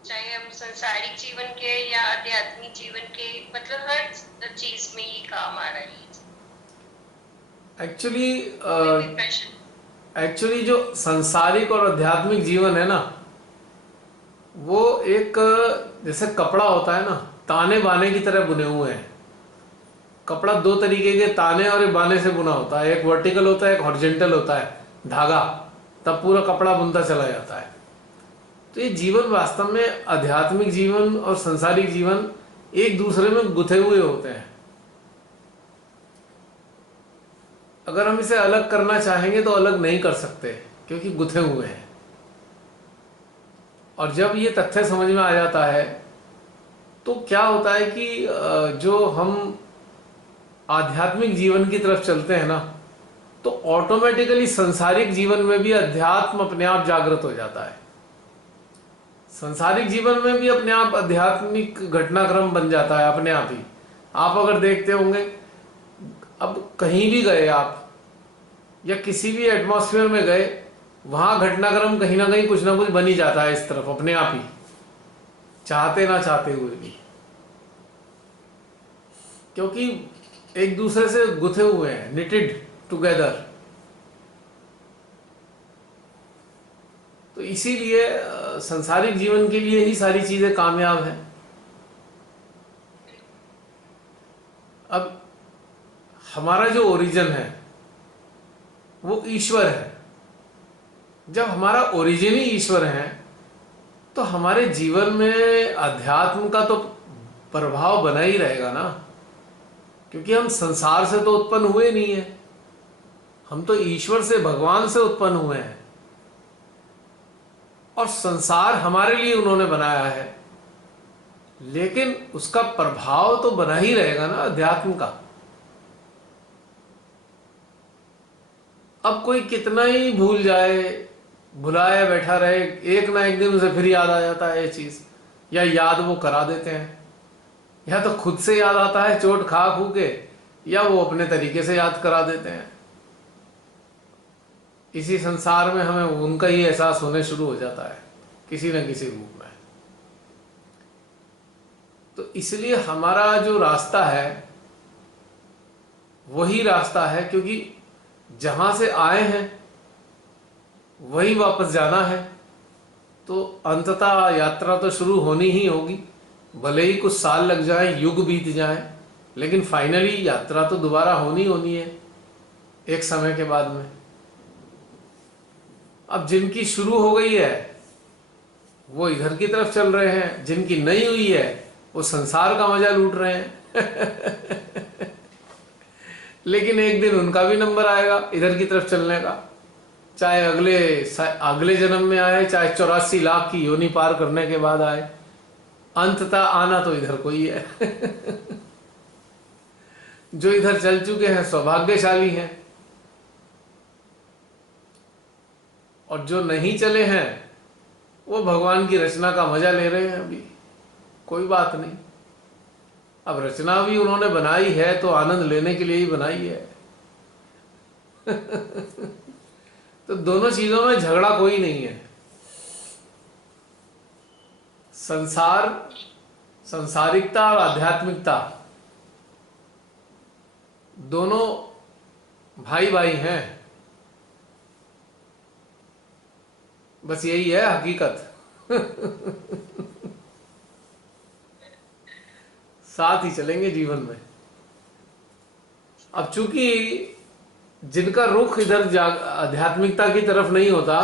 चाहे हम संसारिक जीवन के या आध्यात्मिक जीवन के, मतलब हर चीज में ये काम आ रहा है। एक्चुअली कोई भी प्रश्न। एक्चुअली जो सांसारिक और आध्यात्मिक जीवन है ना, वो एक जैसे कपड़ा होता है ना, ताने बाने की तरह बुने हुए हैं। कपड़ा दो तरीके के ताने और एक बाने से बुना होता है, एक वर्टिकल होता है, एक हॉरिजॉन्टल होता है धागा, तब पूरा कपड़ा बुनता चला जाता है। तो ये जीवन वास्तव में आध्यात्मिक जीवन और संसारिक जीवन एक दूसरे में गुथे हुए होते हैं। अगर हम इसे अलग करना चाहेंगे तो अलग नहीं कर सकते, क्योंकि गुथे हुए हैं। और जब ये तथ्य समझ में आ जाता है तो क्या होता है कि जो हम आध्यात्मिक जीवन की तरफ चलते हैं ना, तो ऑटोमेटिकली संसारिक जीवन में भी अध्यात्म अपने आप जागृत हो जाता है। संसारिक जीवन में भी अपने आप आध्यात्मिक घटनाक्रम बन जाता है अपने आप ही। आप अगर देखते होंगे, अब कहीं भी गए आप या किसी भी एटमॉस्फेयर में गए, वहां घटनाक्रम कहीं ना कहीं कुछ ना कुछ बन ही जाता है इस तरफ अपने आप ही, चाहते ना चाहते हुए भी, क्योंकि एक दूसरे से गुथे हुए हैं, निटेड टुगेदर। तो इसीलिए संसारिक जीवन के लिए ही सारी चीजें कामयाब हैं। अब हमारा जो ओरिजिन है वो ईश्वर है। जब हमारा ओरिजिन ही ईश्वर है तो हमारे जीवन में अध्यात्म का तो प्रभाव बना ही रहेगा ना, क्योंकि हम संसार से तो उत्पन्न हुए नहीं है, हम तो ईश्वर से, भगवान से उत्पन्न हुए हैं, और संसार हमारे लिए उन्होंने बनाया है। लेकिन उसका प्रभाव तो बना ही रहेगा ना अध्यात्म का। अब कोई कितना ही भूल जाए, भुलाया बैठा रहे, एक ना एक दिन उसे फिर याद आ जाता है ये चीज, या याद वो करा देते हैं, या तो खुद से याद आता है चोट खा खू के, या वो अपने तरीके से याद करा देते हैं। इसी संसार में हमें उनका ही एहसास होने शुरू हो जाता है किसी न किसी रूप में। तो इसलिए हमारा जो रास्ता है वही रास्ता है, क्योंकि जहां से आए हैं वही वापस जाना है। तो अंततः यात्रा तो शुरू होनी ही होगी, भले ही कुछ साल लग जाए, युग बीत जाए, लेकिन फाइनली यात्रा तो दोबारा होनी है एक समय के बाद में। अब जिनकी शुरू हो गई है वो इधर की तरफ चल रहे हैं, जिनकी नहीं हुई है वो संसार का मजा लूट रहे हैं। लेकिन एक दिन उनका भी नंबर आएगा इधर की तरफ चलने का, चाहे अगले जन्म में आए, चाहे 84 लाख की योनि पार करने के बाद आए, अंततः आना तो इधर को ही है। जो इधर चल चुके हैं सौभाग्यशाली हैं, और जो नहीं चले हैं वो भगवान की रचना का मजा ले रहे हैं अभी। कोई बात नहीं, अब रचना भी उन्होंने बनाई है तो आनंद लेने के लिए ही बनाई है। तो दोनों चीजों में झगड़ा कोई नहीं है। सांसारिकता और आध्यात्मिकता दोनों भाई भाई हैं, बस यही है हकीकत। साथ ही चलेंगे जीवन में। अब चूंकि जिनका रुख इधर आध्यात्मिकता की तरफ नहीं होता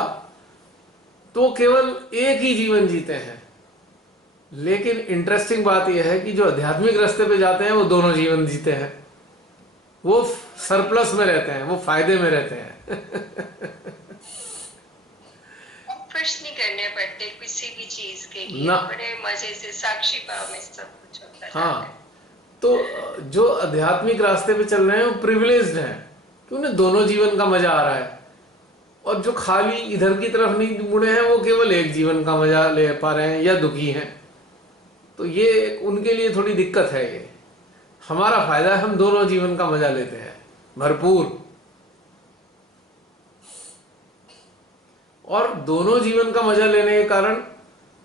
तो केवल एक ही जीवन जीते हैं। लेकिन इंटरेस्टिंग बात यह है कि जो आध्यात्मिक रास्ते पे जाते हैं वो दोनों जीवन जीते हैं, वो सरप्लस में रहते हैं, वो फायदे में रहते हैं। ऑफर्स नहीं करने पड़ते किसी भी चीज के लिए, ना। बड़े मजे से साक्षी भाव में सब कुछ होता है। हाँ, तो जो आध्यात्मिक रास्ते पे चल रहे हैं वो प्रिविलेज्ड हैं कि उन्हें दोनों जीवन का मजा आ रहा है, और जो खाली इधर की तरफ नहीं मुड़े हैं वो केवल एक जीवन का मजा ले पा रहे हैं या दुखी हैं। तो ये उनके लिए थोड़ी दिक्कत है। ये हमारा फायदा है, हम दोनों जीवन का मजा लेते हैं भरपूर, और दोनों जीवन का मजा लेने के कारण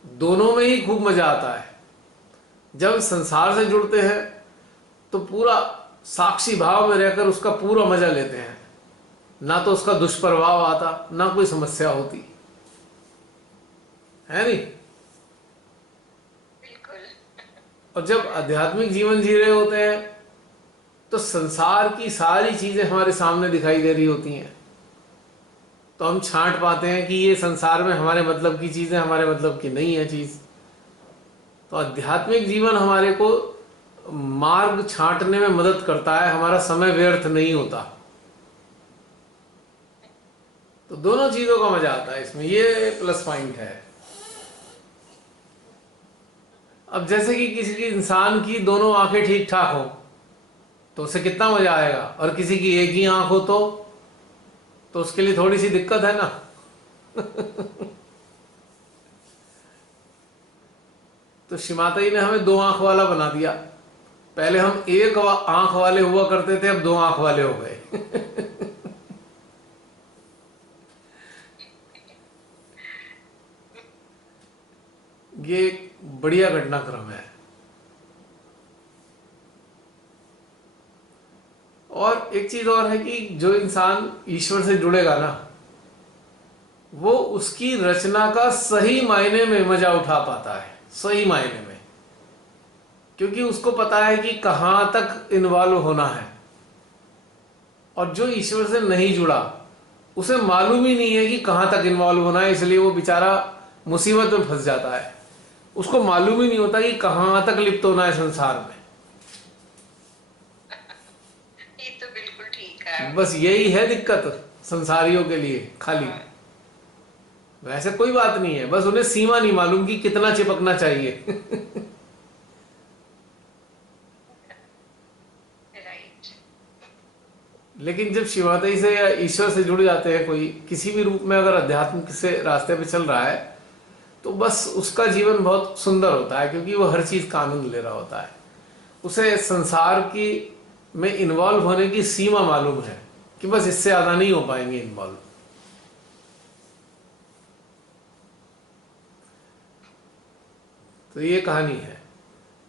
दोनों में ही खूब मजा आता है। जब संसार से जुड़ते हैं तो पूरा साक्षी भाव में रहकर उसका पूरा मजा लेते हैं, ना तो उसका दुष्प्रभाव आता, ना कोई समस्या होती है नहीं। बिल्कुल। और जब आध्यात्मिक जीवन जी रहे होते हैं तो संसार की सारी चीजें हमारे सामने दिखाई दे रही होती हैं, तो हम छांट पाते हैं कि ये संसार में हमारे मतलब की चीजें हमारे मतलब की नहीं है चीज। तो आध्यात्मिक जीवन हमारे को मार्ग छांटने में मदद करता है, हमारा समय व्यर्थ नहीं होता। तो दोनों चीजों का मजा आता है इसमें, ये प्लस पॉइंट है। अब जैसे कि किसी की इंसान की दोनों आंखें ठीक ठाक हो तो उसे कितना मजा आएगा, और किसी की एक ही आंख हो तो उसके लिए थोड़ी सी दिक्कत है ना। तो शिमाताई ने हमें दो आंख वाला बना दिया। पहले हम एक आंख वाले हुआ करते थे, अब दो आंख वाले हो गए। ये एक बढ़िया घटनाक्रम है। और एक चीज और है कि जो इंसान ईश्वर से जुड़ेगा ना, वो उसकी रचना का सही मायने में मजा उठा पाता है, सही मायने में, क्योंकि उसको पता है कि कहां तक इन्वॉल्व होना है। और जो ईश्वर से नहीं जुड़ा उसे मालूम ही नहीं है कि कहां तक इन्वॉल्व होना है, इसलिए वो बेचारा मुसीबत में फंस जाता है। उसको मालूम ही नहीं होता कि कहां तक लिप्त होना है संसार में। ये तो बिल्कुल ठीक है। बस यही है दिक्कत संसारियों के लिए खाली। वैसे कोई बात नहीं है, बस उन्हें सीमा नहीं मालूम कि कितना चिपकना चाहिए। लेकिन जब शिवादई से या ईश्वर से जुड़ जाते हैं, कोई किसी भी रूप में अगर अध्यात्म से रास्ते पे चल रहा है, तो बस उसका जीवन बहुत सुंदर होता है, क्योंकि वो हर चीज का आनंद ले रहा होता है। उसे संसार की में इन्वॉल्व होने की सीमा मालूम है कि बस इससे ज्यादा नहीं हो पाएंगे इन्वॉल्व। तो ये कहानी है।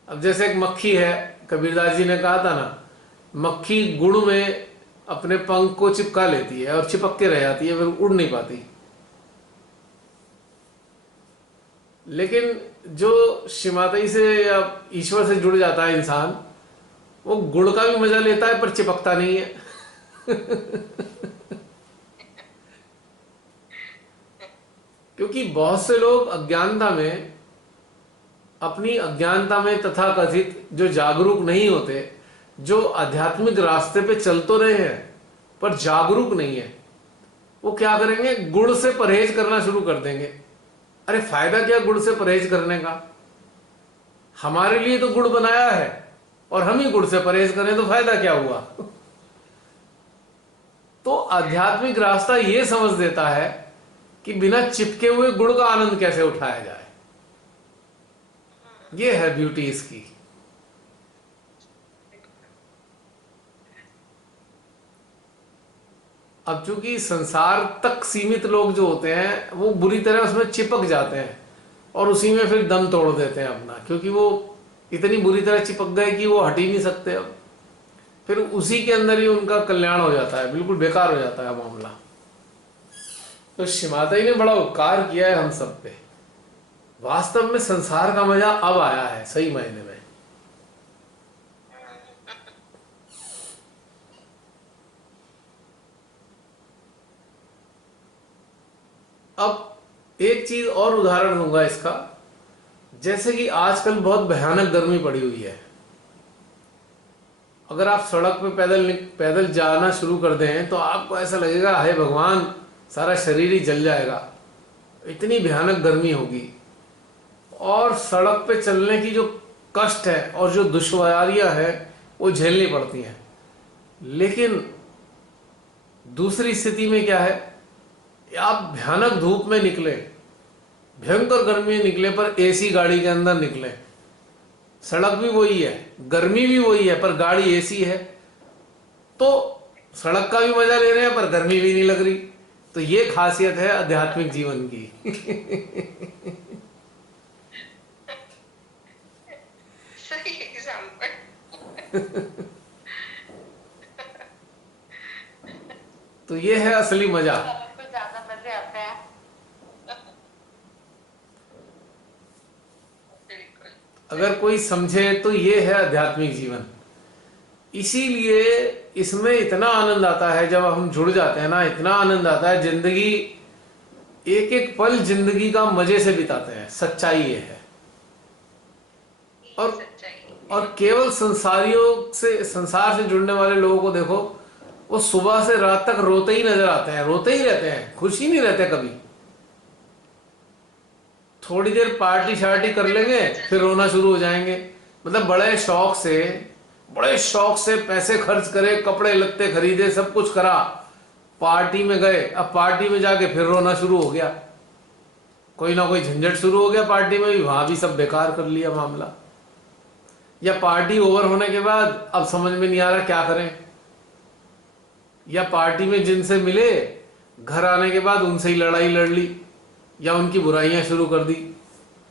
अब जैसे एक मक्खी है, कबीरदास जी ने कहा था ना, मक्खी गुड़ में अपने पंख को चिपका लेती है और चिपक के रह जाती है, फिर उड़ नहीं पाती। लेकिन जो शिमातई से या ईश्वर से जुड़ जाता है इंसान, वो गुड़ का भी मजा लेता है पर चिपकता नहीं है। क्योंकि बहुत से लोग अज्ञानता में, अपनी अज्ञानता में तथाकथित जो जागरूक नहीं होते, जो आध्यात्मिक रास्ते पे चल तो रहे हैं पर जागरूक नहीं है, वो क्या करेंगे, गुड़ से परहेज करना शुरू कर देंगे। अरे फायदा क्या गुड़ से परहेज करने का? हमारे लिए तो गुड़ बनाया है और हम ही गुड़ से परहेज करें तो फायदा क्या हुआ? तो आध्यात्मिक रास्ता ये समझ देता है कि बिना चिपके हुए गुड़ का आनंद कैसे उठाया जाए। ये है ब्यूटी इसकी। अब चूंकि संसार तक सीमित लोग जो होते हैं, वो बुरी तरह उसमें चिपक जाते हैं और उसी में फिर दम तोड़ देते हैं अपना, क्योंकि वो इतनी बुरी तरह चिपक गए कि वो हट ही नहीं सकते। अब फिर उसी के अंदर ही उनका कल्याण हो जाता है, बिल्कुल बेकार हो जाता है मामला। तो शिमातई ने बड़ा उपकार किया है हम सब पे। वास्तव में संसार का मजा अब आया है सही मायने में। अब एक चीज और उदाहरण दूंगा इसका। जैसे कि आजकल बहुत भयानक गर्मी पड़ी हुई है। अगर आप सड़क पे पैदल जाना शुरू कर दें तो आपको ऐसा लगेगा हाय भगवान, सारा शरीर ही जल जाएगा, इतनी भयानक गर्मी होगी। और सड़क पे चलने की जो कष्ट है और जो दुश्वारियां हैं वो झेलनी पड़ती हैं। लेकिन दूसरी स्थिति में क्या है, आप भयानक धूप में निकले, भयंकर गर्मी में निकले, पर एसी गाड़ी के अंदर निकले, सड़क भी वही है, गर्मी भी वही है, पर गाड़ी एसी है, तो सड़क का भी मजा ले रहे हैं पर गर्मी भी नहीं लग रही। तो ये खासियत है आध्यात्मिक जीवन की। सही एग्जाम्पल। तो ये है असली मजा। आपको ज्यादा मजे आते हैं। अगर कोई समझे तो ये है आध्यात्मिक जीवन। इसीलिए इसमें इतना आनंद आता है जब हम जुड़ जाते हैं ना, इतना आनंद आता है। जिंदगी, एक एक पल जिंदगी का मजे से बिताते हैं। सच्चाई ये है। और केवल संसार से जुड़ने वाले लोगों को देखो, वो सुबह से रात तक रोते ही नजर आते हैं, रोते ही रहते हैं, खुश ही नहीं रहते कभी। थोड़ी देर पार्टी शार्टी कर लेंगे फिर रोना शुरू हो जाएंगे। मतलब बड़े शौक से पैसे खर्च करे, कपड़े लत्ते खरीदे, सब कुछ करा, पार्टी में गए, अब पार्टी में जाके फिर रोना शुरू हो गया। कोई ना कोई झंझट शुरू हो गया पार्टी में भी, वहां भी सब बेकार कर लिया मामला। या पार्टी ओवर होने के बाद अब समझ में नहीं आ रहा क्या करें। या पार्टी में जिनसे मिले, घर आने के बाद उनसे ही लड़ाई लड़ ली या उनकी बुराइयां शुरू कर दी।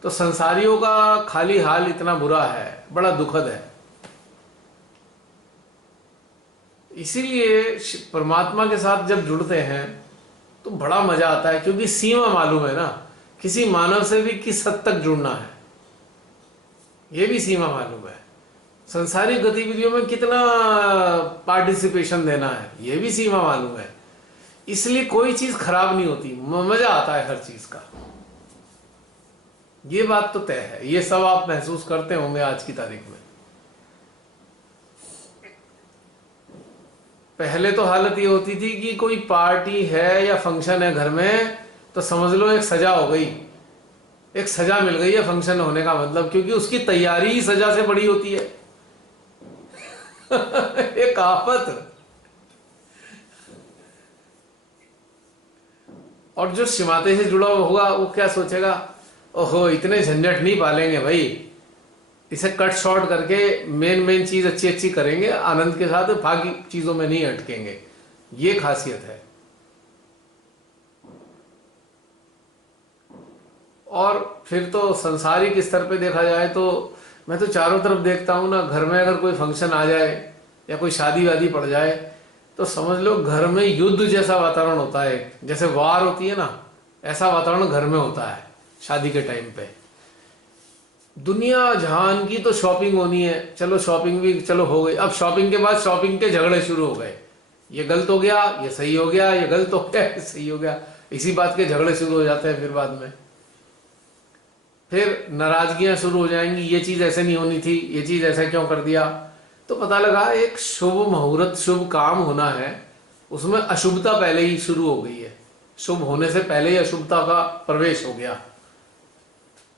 तो संसारियों का खाली हाल इतना बुरा है, बड़ा दुखद है। इसीलिए परमात्मा के साथ जब जुड़ते हैं तो बड़ा मजा आता है, क्योंकि सीमा मालूम है ना, किसी मानव से भी किस हद तक जुड़ना है, ये भी सीमा मालूम है। संसारिक गतिविधियों में कितना पार्टिसिपेशन देना है, ये भी सीमा मालूम है। इसलिए कोई चीज खराब नहीं होती, मजा आता है हर चीज का। ये बात तो तय है, ये सब आप महसूस करते होंगे आज की तारीख में। पहले तो हालत ये होती थी कि कोई पार्टी है या फंक्शन है घर में तो समझ लो एक सजा हो गई, एक सजा मिल गई है फंक्शन होने का मतलब, क्योंकि उसकी तैयारी ही सजा से बड़ी होती है। एक आफत। और जो शिमाते से जुड़ा हुआ होगा वो क्या सोचेगा, ओहो इतने झंझट नहीं पालेंगे भाई, इसे कट शॉर्ट करके मेन मेन चीज अच्छी अच्छी करेंगे आनंद के साथ, बाकी चीजों में नहीं अटकेंगे। ये खासियत है। और फिर तो सांसारिक स्तर पे देखा जाए तो मैं तो चारों तरफ देखता हूँ ना, घर में अगर कोई फंक्शन आ जाए या कोई शादी वादी पड़ जाए तो समझ लो घर में युद्ध जैसा वातावरण होता है। जैसे वार होती है ना, ऐसा वातावरण घर में होता है शादी के टाइम पे। दुनिया जहान की तो शॉपिंग होनी है, चलो शॉपिंग भी चलो हो गई। अब शॉपिंग के बाद शॉपिंग के झगड़े शुरू हो गए, ये गलत हो गया ये सही हो गया, ये गलत हो गया ये सही हो गया, इसी बात के झगड़े शुरू हो जाते हैं। फिर बाद में फिर नाराजगियां शुरू हो जाएंगी, ये चीज ऐसे नहीं होनी थी, ये चीज ऐसा क्यों कर दिया। तो पता लगा एक शुभ मुहूर्त शुभ काम होना है, उसमें अशुभता पहले ही शुरू हो गई है। शुभ होने से पहले ही अशुभता का प्रवेश हो गया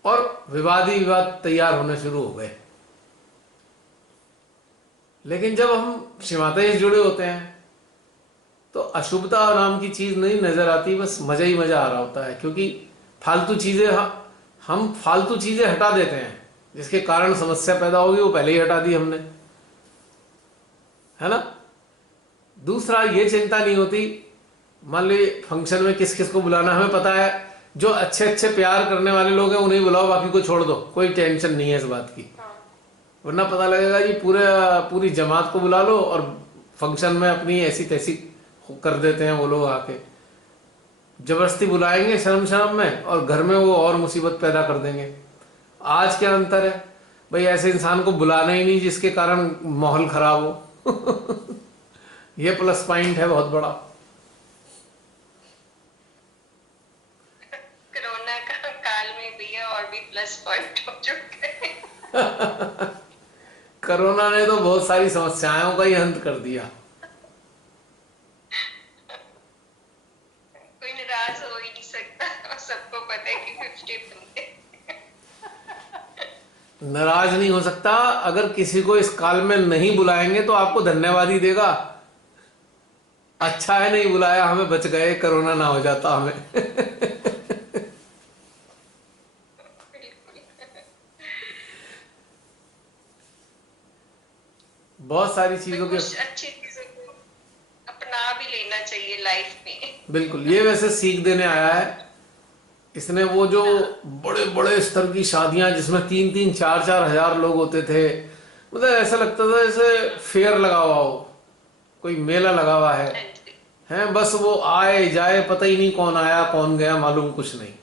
और विवाद ही विवाद तैयार होने शुरू हो गए। लेकिन जब हम शिमाता से जुड़े होते हैं तो अशुभता नाम की चीज नहीं नजर आती, बस मजा ही मजा आ रहा होता है। क्योंकि फालतू चीजें हम फालतू चीजें हटा देते हैं, जिसके कारण समस्या पैदा होगी वो पहले ही हटा दी हमने, है ना। दूसरा ये चिंता नहीं होती, मान ली फंक्शन में किस किस को बुलाना, हमें पता है जो अच्छे अच्छे प्यार करने वाले लोग हैं उन्हें बुलाओ, बाकी को छोड़ दो, कोई टेंशन नहीं है इस बात की। वरना पता लगेगा जी पूरी जमात को बुला लो और फंक्शन में अपनी ऐसी तैसी कर देते हैं वो लोग आके, जबरदस्ती बुलाएंगे शर्म शर्म में और घर में वो और मुसीबत पैदा कर देंगे। आज क्या अंतर है भाई, ऐसे इंसान को बुलाना ही नहीं जिसके कारण माहौल खराब हो। ये प्लस पॉइंट है बहुत बड़ा। कोरोना का काल में भी है और भी प्लस पॉइंट हो चुके हैं। कोरोना ने तो बहुत सारी समस्याओं का ही अंत कर दिया। कोई नाराज हो ही नहीं सकता और सबको पता है कि 50 बंदे। नाराज नहीं हो सकता, अगर किसी को इस काल में नहीं बुलाएंगे तो आपको धन्यवाद ही देगा, अच्छा है नहीं बुलाया, हमें बच गए, कोरोना ना हो जाता हमें। बहुत सारी चीजों के कुछ अच्छी चीजों को अपना भी लेना चाहिए लाइफ में। बिल्कुल, ये वैसे सीख देने आया है इसने। वो जो बड़े बड़े स्तर की शादियां जिसमें 3-3, 4-4 हजार लोग होते थे, मतलब ऐसा लगता था जैसे फेयर लगा हुआ हो, कोई मेला लगा हुआ है बस वो आए जाए, पता ही नहीं कौन आया कौन गया, मालूम कुछ नहीं।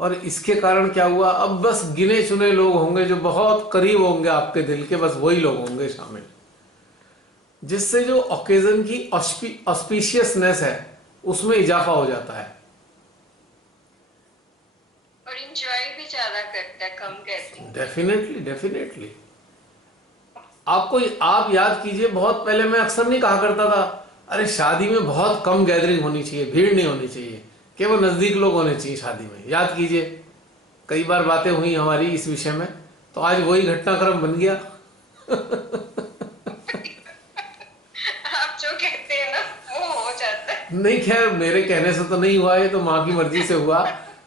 और इसके कारण क्या हुआ, अब बस गिने चुने लोग होंगे जो बहुत करीब होंगे आपके दिल के, बस वही लोग होंगे शामिल, जिससे जो ओकेजन की ऑस्पिशियसनेस है उसमें इजाफा हो जाता है और इंजॉय भी ज्यादा करता है, कम गैदरिंग। Definitely definitely. आप याद कीजिए, बहुत पहले मैं अक्सर नहीं कहा करता था अरे शादी में बहुत कम गैदरिंग होनी चाहिए, भीड़ नहीं होनी चाहिए, केवल नजदीक लोग होने चाहिए शादी में। याद कीजिए कई बार बातें हुई हमारी इस विषय में, तो आज वही घटनाक्रम बन गया। आप जो कहते हैं ना वो हो जाता है। नहीं खैर मेरे कहने से तो नहीं हुआ, ये तो माँ की मर्जी से हुआ,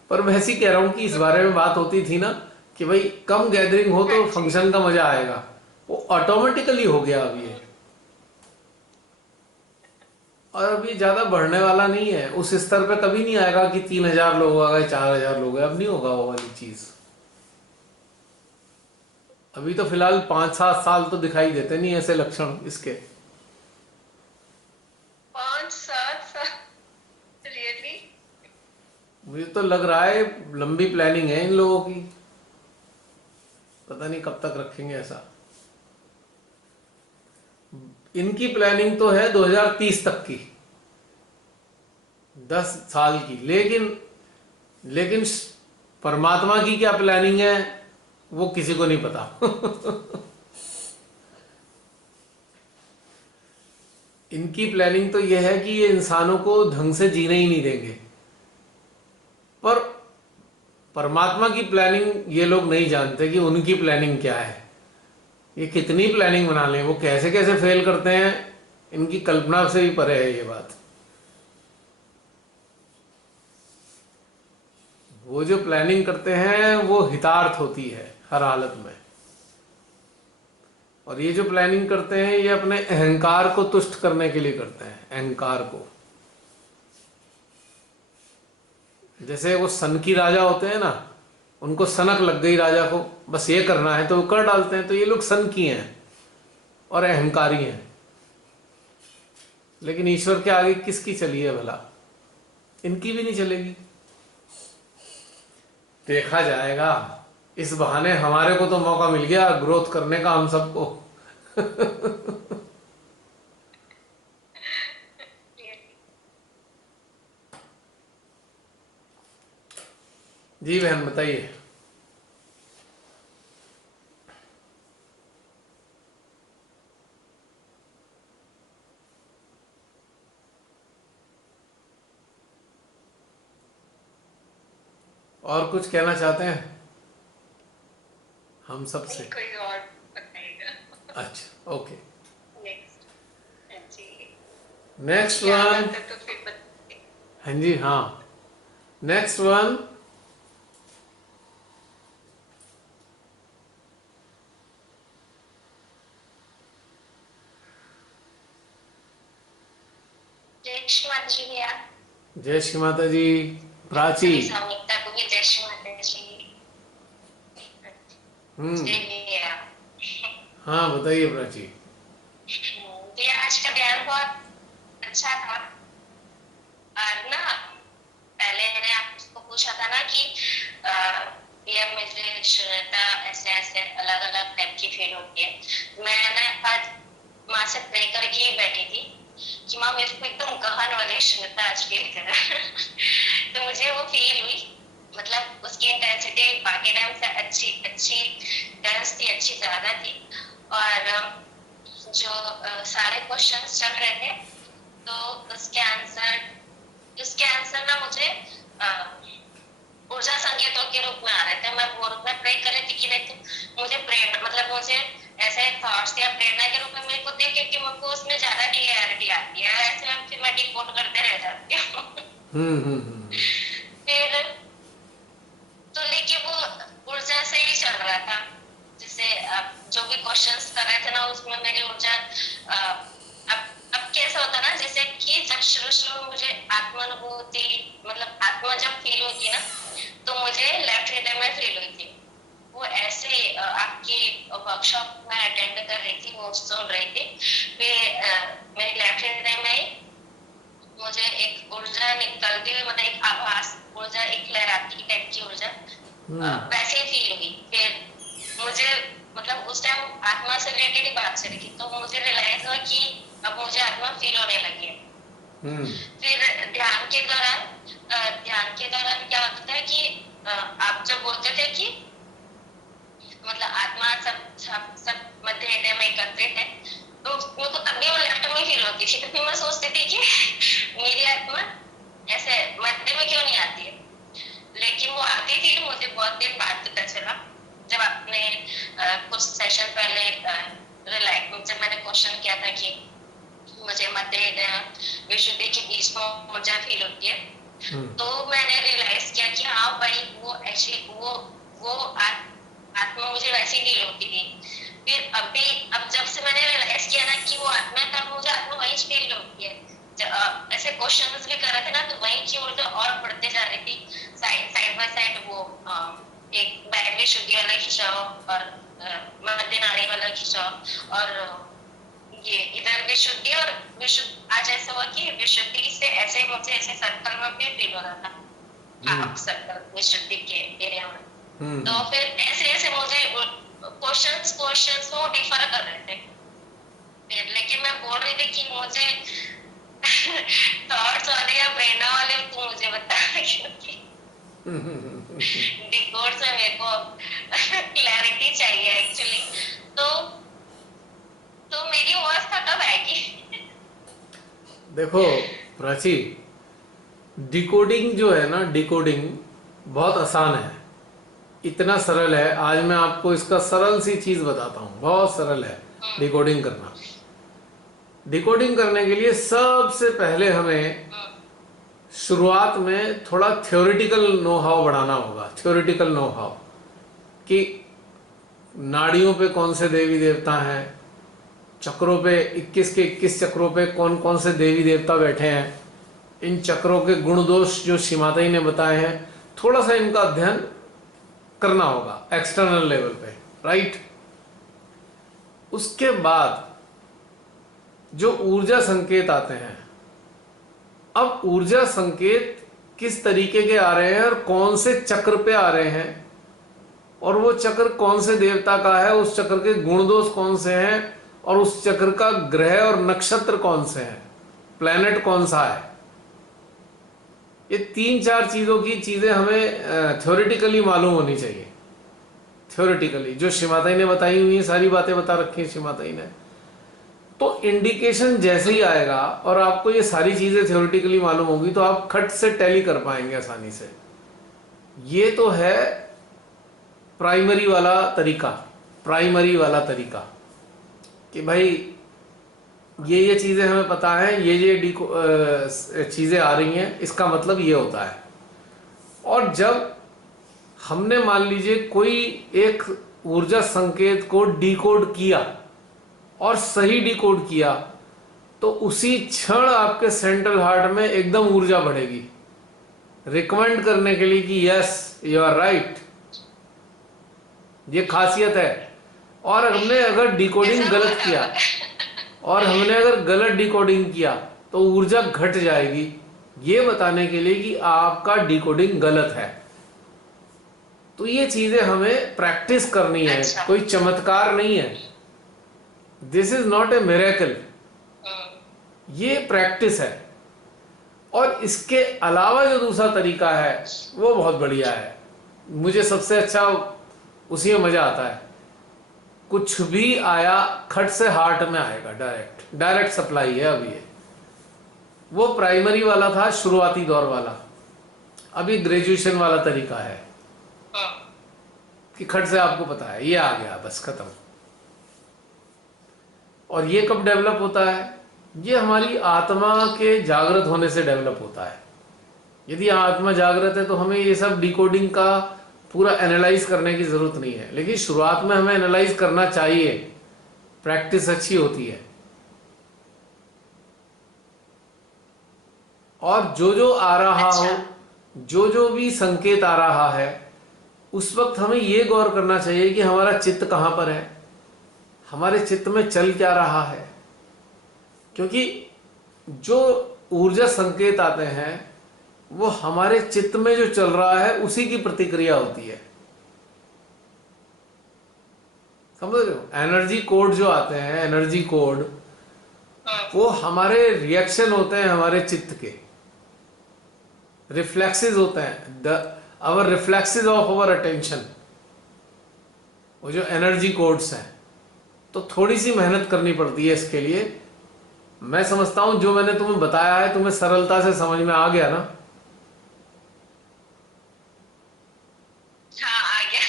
पर मैं ऐसी कह रहा हूँ कि इस बारे में बात होती थी ना कि भाई कम गैदरिंग हो तो फंक्शन का मजा आएगा, वो ऑटोमेटिकली हो गया अब ये। और अभी ज्यादा बढ़ने वाला नहीं है, उस स्तर पे कभी नहीं आएगा कि 3,000 लोग आ गए 4,000 लोग गए, अब नहीं होगा वो वाली चीज। अभी तो फिलहाल 5-7 साल तो दिखाई देते नहीं ऐसे लक्षण इसके। 5-7 साल रियली? मुझे तो लग रहा है लंबी प्लानिंग है इन लोगों की, पता नहीं कब तक रखेंगे ऐसा। इनकी प्लानिंग तो है 2030 तक की, 10 साल की, लेकिन परमात्मा की क्या प्लानिंग है वो किसी को नहीं पता। इनकी प्लानिंग तो यह है कि ये इंसानों को ढंग से जीने ही नहीं देंगे, पर परमात्मा की प्लानिंग ये लोग नहीं जानते कि उनकी प्लानिंग क्या है। ये कितनी प्लानिंग बना लें, वो कैसे कैसे फेल करते हैं, इनकी कल्पना से भी परे है ये बात। वो जो प्लानिंग करते हैं वो हितार्थ होती है हर हालत में। और ये जो प्लानिंग करते हैं ये अपने अहंकार को तुष्ट करने के लिए करते हैं, अहंकार को। जैसे वो सनकी राजा होते हैं ना, उनको सनक लग गई राजा को, बस ये करना है तो वो कर डालते हैं। तो ये लोग सनकी हैं और अहंकारी हैं। लेकिन ईश्वर के आगे किसकी चली है भला? इनकी भी नहीं चलेगी। देखा जाएगा। इस बहाने हमारे को तो मौका मिल गया ग्रोथ करने का, हम सबको। जी बहन बताइए। और कुछ कहना चाहते हैं हम सबसे? कोई और बताएगा। अच्छा ओके। नेक्स्ट। हाँ जी। नेक्स्ट क्या वन। बात है तो फिर बताइए। हाँ जी हाँ। Next one. जय श्री माता जी भैया। जय श्री माता जी। प्राची। सभी सामयिकता को भी जय श्री माता जी। जय भैया। हाँ बताइए प्राची। भैया आज का ध्यान बहुत अच्छा था। और ना पहले मैंने आपको पूछा था ना कि भैया मुझे शून्यता ऐसे ऐसे अलग अलग टाइप की फील होती है। मैं ना आज माँ से प्रे करके ही बैठी थी कि माँ मेरे को एकदम गहन वाली शून्यता आज फील कर। तो मुझे वो फील हुई, मतलब उसकी इंटेंसिटी बाकी टाइम से अच्छी अच्छी डेंस थी, अच्छी ज्यादा थी। और जो सारे क्वेश्चंस चल रहे थे तो उसके आंसर ना मुझे ऊर्जा संकेतों के रूप में आ रहे थे। मैं वो रूप में प्रे कर रही थी कि लेकिन मुझे प्रेरणा, मतलब मुझे ऐसे थॉट्स या प्रेरणा के रूप में मेरे को देख के मुझको उसमें ज्यादा क्लियरिटी आती है। ऐसे फिर मैं डिकोड करते रह जाती हूँ। फिर तो लेकिन वो ऊर्जा से ही चल रहा था। जैसे जो भी क्वेश्चंस कर रहे थे ना उसमें मेरी ऊर्जा अब कैसा होता ना, जैसे कि जब शुरू मुझे आत्मानुभूति, मतलब आत्मा जब फील होती है ना तो मुझे लेफ्ट हृदय में फील हुई थी। वो ऐसे आपकी वर्कशॉप में अटेंड कर रही थी, वो सुन रही थी। फिर मेरी लेफ्ट हृदय में ही मुझे एक ऊर्जा निकलती हुई, मतलब एक आभास ऊर्जा, एक लहराती टाइप की ऊर्जा वैसे ही फील हुई। फिर मुझे मतलब उस टाइम आत्मा से रिलेटेड ही बात चली थी तो मुझे रियलाइज हुआ कि अब मुझे आत्मा फील होने लगी है। फिर ध्यान के दौरान क्या होता है कि आप जब बोलते थे कि मतलब आत्मा सब मध्य हृदय में एकत्रित है, तो मेरे को तब भी वो लेफ्ट में फील होती थी। क्योंकि मैं सोचती थी कि मेरी आत्मा ऐसे मध्य में क्यों नहीं आती है, लेकिन वो आती थी। मुझे बहुत देर बाद पता चला जब आपने कुछ सेशन पहले जब मैंने क्वेश्चन किया था कि मुझे मध्य हृदय विशुद्धि के बीच में ऊर्जा फील होती है, तो मैंने रियलाइज किया कि हाँ भाई वो ऐसी वो आत्मा मुझे वैसी फील होती थी। फिर अब जब से मैंने रियलाइज किया ना कि वो आत्मा, तब मुझे आत्मा वही फील होती है। ऐसे क्वेश्चंस भी कर रहे थे ना तो वही की ऊर्जा और बढ़ते जा रही थी। साइड बाय साइड वो एक बैग विशुद्धि वाला खिंचाव और मध्य नाड़ी वाला खिंचाव, और ये इधर विशुद्धि और विशुद्ध। आज ऐसा हुआ कि विशुद्धि से ऐसे मुझे ऐसे सर्कल में भी फील हो रहा था, हाफ सर्कल विशुद्धि के एरिया में। तो फिर ऐसे मुझे क्वेश्चंस वो डिफर कर रहे थे। फिर लेकिन मैं बोल रही थी कि मुझे थॉट्स वाले या प्रेरणा वाले तो मुझे बता, क्योंकि डिकोड से मेरे को क्लैरिटी चाहिए एक्चुअली। तो मेरी अवस्था कब आएगी? देखो प्राची, डिकोडिंग जो है ना, डिकोडिंग बहुत आसान है, इतना सरल है। आज मैं आपको इसका सरल सी चीज बताता हूँ, बहुत सरल है डिकोडिंग करना। डिकोडिंग करने के लिए सबसे पहले हमें शुरुआत में थोड़ा थ्योरेटिकल नो हाउ बढ़ाना होगा, थ्योरेटिकल नो हाउ कि नाड़ियों पे कौन से देवी देवता हैं, चक्रों पे 21 के 21 चक्रों पे कौन कौन से देवी देवता बैठे हैं, इन चक्रों के गुण दोष जो श्रीमाता जी ने बताए हैं, थोड़ा सा इनका अध्ययन करना होगा एक्सटर्नल लेवल पे, राइट। उसके बाद जो ऊर्जा संकेत आते हैं, अब ऊर्जा संकेत किस तरीके के आ रहे हैं और कौन से चक्र पे आ रहे हैं, और वो चक्र कौन से देवता का है, उस चक्र के गुण दोष कौन से हैं, और उस चक्र का ग्रह और नक्षत्र कौन से हैं, प्लैनेट कौन सा है, ये 3-4 चीजों की चीजें हमें थ्योरेटिकली मालूम होनी चाहिए। थ्योरेटिकली जो श्रीमाता जी ने बताई हुई है, सारी बातें बता रखी है श्रीमाता जी ने, तो इंडिकेशन जैसे ही आएगा और आपको ये सारी चीजें थ्योरेटिकली मालूम होगी तो आप खट से टैली कर पाएंगे आसानी से। ये तो है प्राइमरी वाला तरीका, प्राइमरी वाला तरीका कि भाई ये चीजें हमें पता है, ये चीजें आ रही हैं, इसका मतलब ये होता है। और जब हमने मान लीजिए कोई एक ऊर्जा संकेत को डिकोड किया और सही डिकोड किया, तो उसी क्षण आपके सेंट्रल हार्ट में एकदम ऊर्जा बढ़ेगी, रिकमेंड करने के लिए कि यस यू आर राइट, ये खासियत है। और हमने अगर डिकोडिंग गलत किया, और हमने अगर गलत डिकोडिंग किया तो ऊर्जा घट जाएगी, ये बताने के लिए कि आपका डिकोडिंग गलत है। तो ये चीजें हमें प्रैक्टिस करनी है, कोई चमत्कार नहीं है, this is not a miracle, ये प्रैक्टिस है। और इसके अलावा जो दूसरा तरीका है वो बहुत बढ़िया है, मुझे सबसे अच्छा उसी में मजा आता है। कुछ भी आया खट से हार्ट में आएगा, डायरेक्ट सप्लाई है। अब ये वो प्राइमरी वाला था, शुरुआती दौर वाला, अभी ग्रेजुएशन वाला तरीका है कि खट से आपको पता है ये आ गया, बस खत्म। और ये कब डेवलप होता है? ये हमारी आत्मा के जागृत होने से डेवलप होता है। यदि आत्मा जागृत है तो हमें ये सब डिकोडिंग का पूरा एनालाइज करने की जरूरत नहीं है, लेकिन शुरुआत में हमें एनालाइज करना चाहिए, प्रैक्टिस अच्छी होती है। और जो जो आ रहा हो, जो भी संकेत आ रहा है, उस वक्त हमें ये गौर करना चाहिए कि हमारा चित्त कहाँ पर है, हमारे चित्त में चल क्या रहा है। क्योंकि जो ऊर्जा संकेत आते हैं वो हमारे चित्त में जो चल रहा है उसी की प्रतिक्रिया होती है, समझ रहे हो। एनर्जी कोड जो आते हैं, एनर्जी कोड, वो हमारे रिएक्शन होते हैं, हमारे चित्त के रिफ्लेक्सेस होते हैं, our reflexes of our attention, वो जो एनर्जी कोड्स हैं। तो थोड़ी सी मेहनत करनी पड़ती है इसके लिए। मैं समझता हूं जो मैंने तुम्हें बताया है तुम्हें सरलता से समझ में आ गया ना? हाँ आ गया।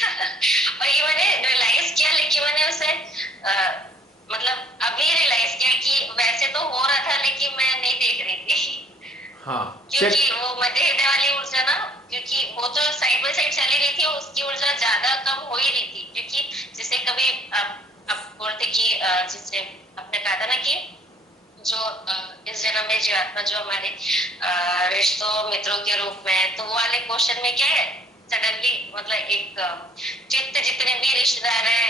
और ये मैंने रियलाइज किया, लेकिन मैंने उसे मतलब अभी रियलाइज किया कि वैसे तो हो रहा था लेकिन मैं नहीं देख रही थी। हाँ, क्योंकि वो मध्य हृदय वाली ऊर्जा ना, क्योंकि वो तो साइड बाय साइड चली रही थी, उसकी ऊर्जा ज्यादा कम हो ही रही थी। क्योंकि जैसे कभी आप बोलते कि जिससे आपने कहा था ना कि जो इस जन्म में जीवात्मा जो हमारे रिश्तों मित्रों के रूप में, तो वो वाले क्वेश्चन में क्या है, सडनली मतलब एक चित्त जितने भी रिश्तेदार है,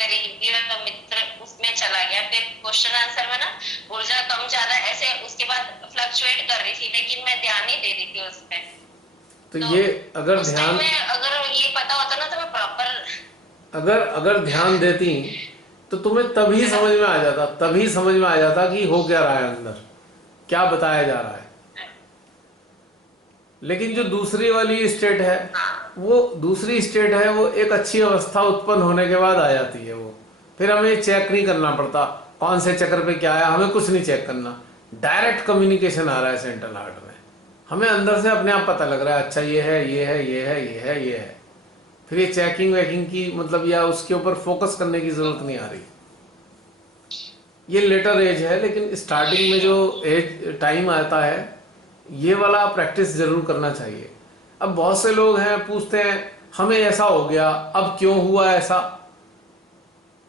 करीबी मित्र, उसमें चला गया। फिर क्वेश्चन आंसर में ना ऊर्जा कम ज्यादा ऐसे उसके बाद फ्लक्चुएट कर रही थी, लेकिन मैं ध्यान नहीं दे रही थी उस पे। तो ये अगर ध्यान में अगर ये पता होता ना तो मैं प्रॉपर अगर ध्यान देती तो तुम्हें तभी समझ में आ जाता, तभी समझ में आ जाता कि हो क्या रहा है अंदर, क्या बताया जा रहा है। लेकिन जो दूसरी वाली स्टेट है, वो दूसरी स्टेट है, वो एक अच्छी अवस्था उत्पन्न होने के बाद आ जाती है। वो फिर हमें चेक नहीं करना पड़ता कौन से चक्र पे क्या है, हमें कुछ नहीं चेक करना, डायरेक्ट कम्युनिकेशन आ रहा है सेंट्रल हार्ट में, हमें अंदर से अपने आप पता लग रहा है अच्छा ये है, ये है, ये है, ये है, ये है। फिर ये चेकिंग वेकिंग की मतलब या उसके ऊपर फोकस करने की जरूरत नहीं आ रही। ये लेटर एज है, लेकिन स्टार्टिंग में जो एज टाइम आता है, ये वाला प्रैक्टिस जरूर करना चाहिए। अब बहुत से लोग हैं पूछते हैं हमें ऐसा हो गया, अब क्यों हुआ ऐसा।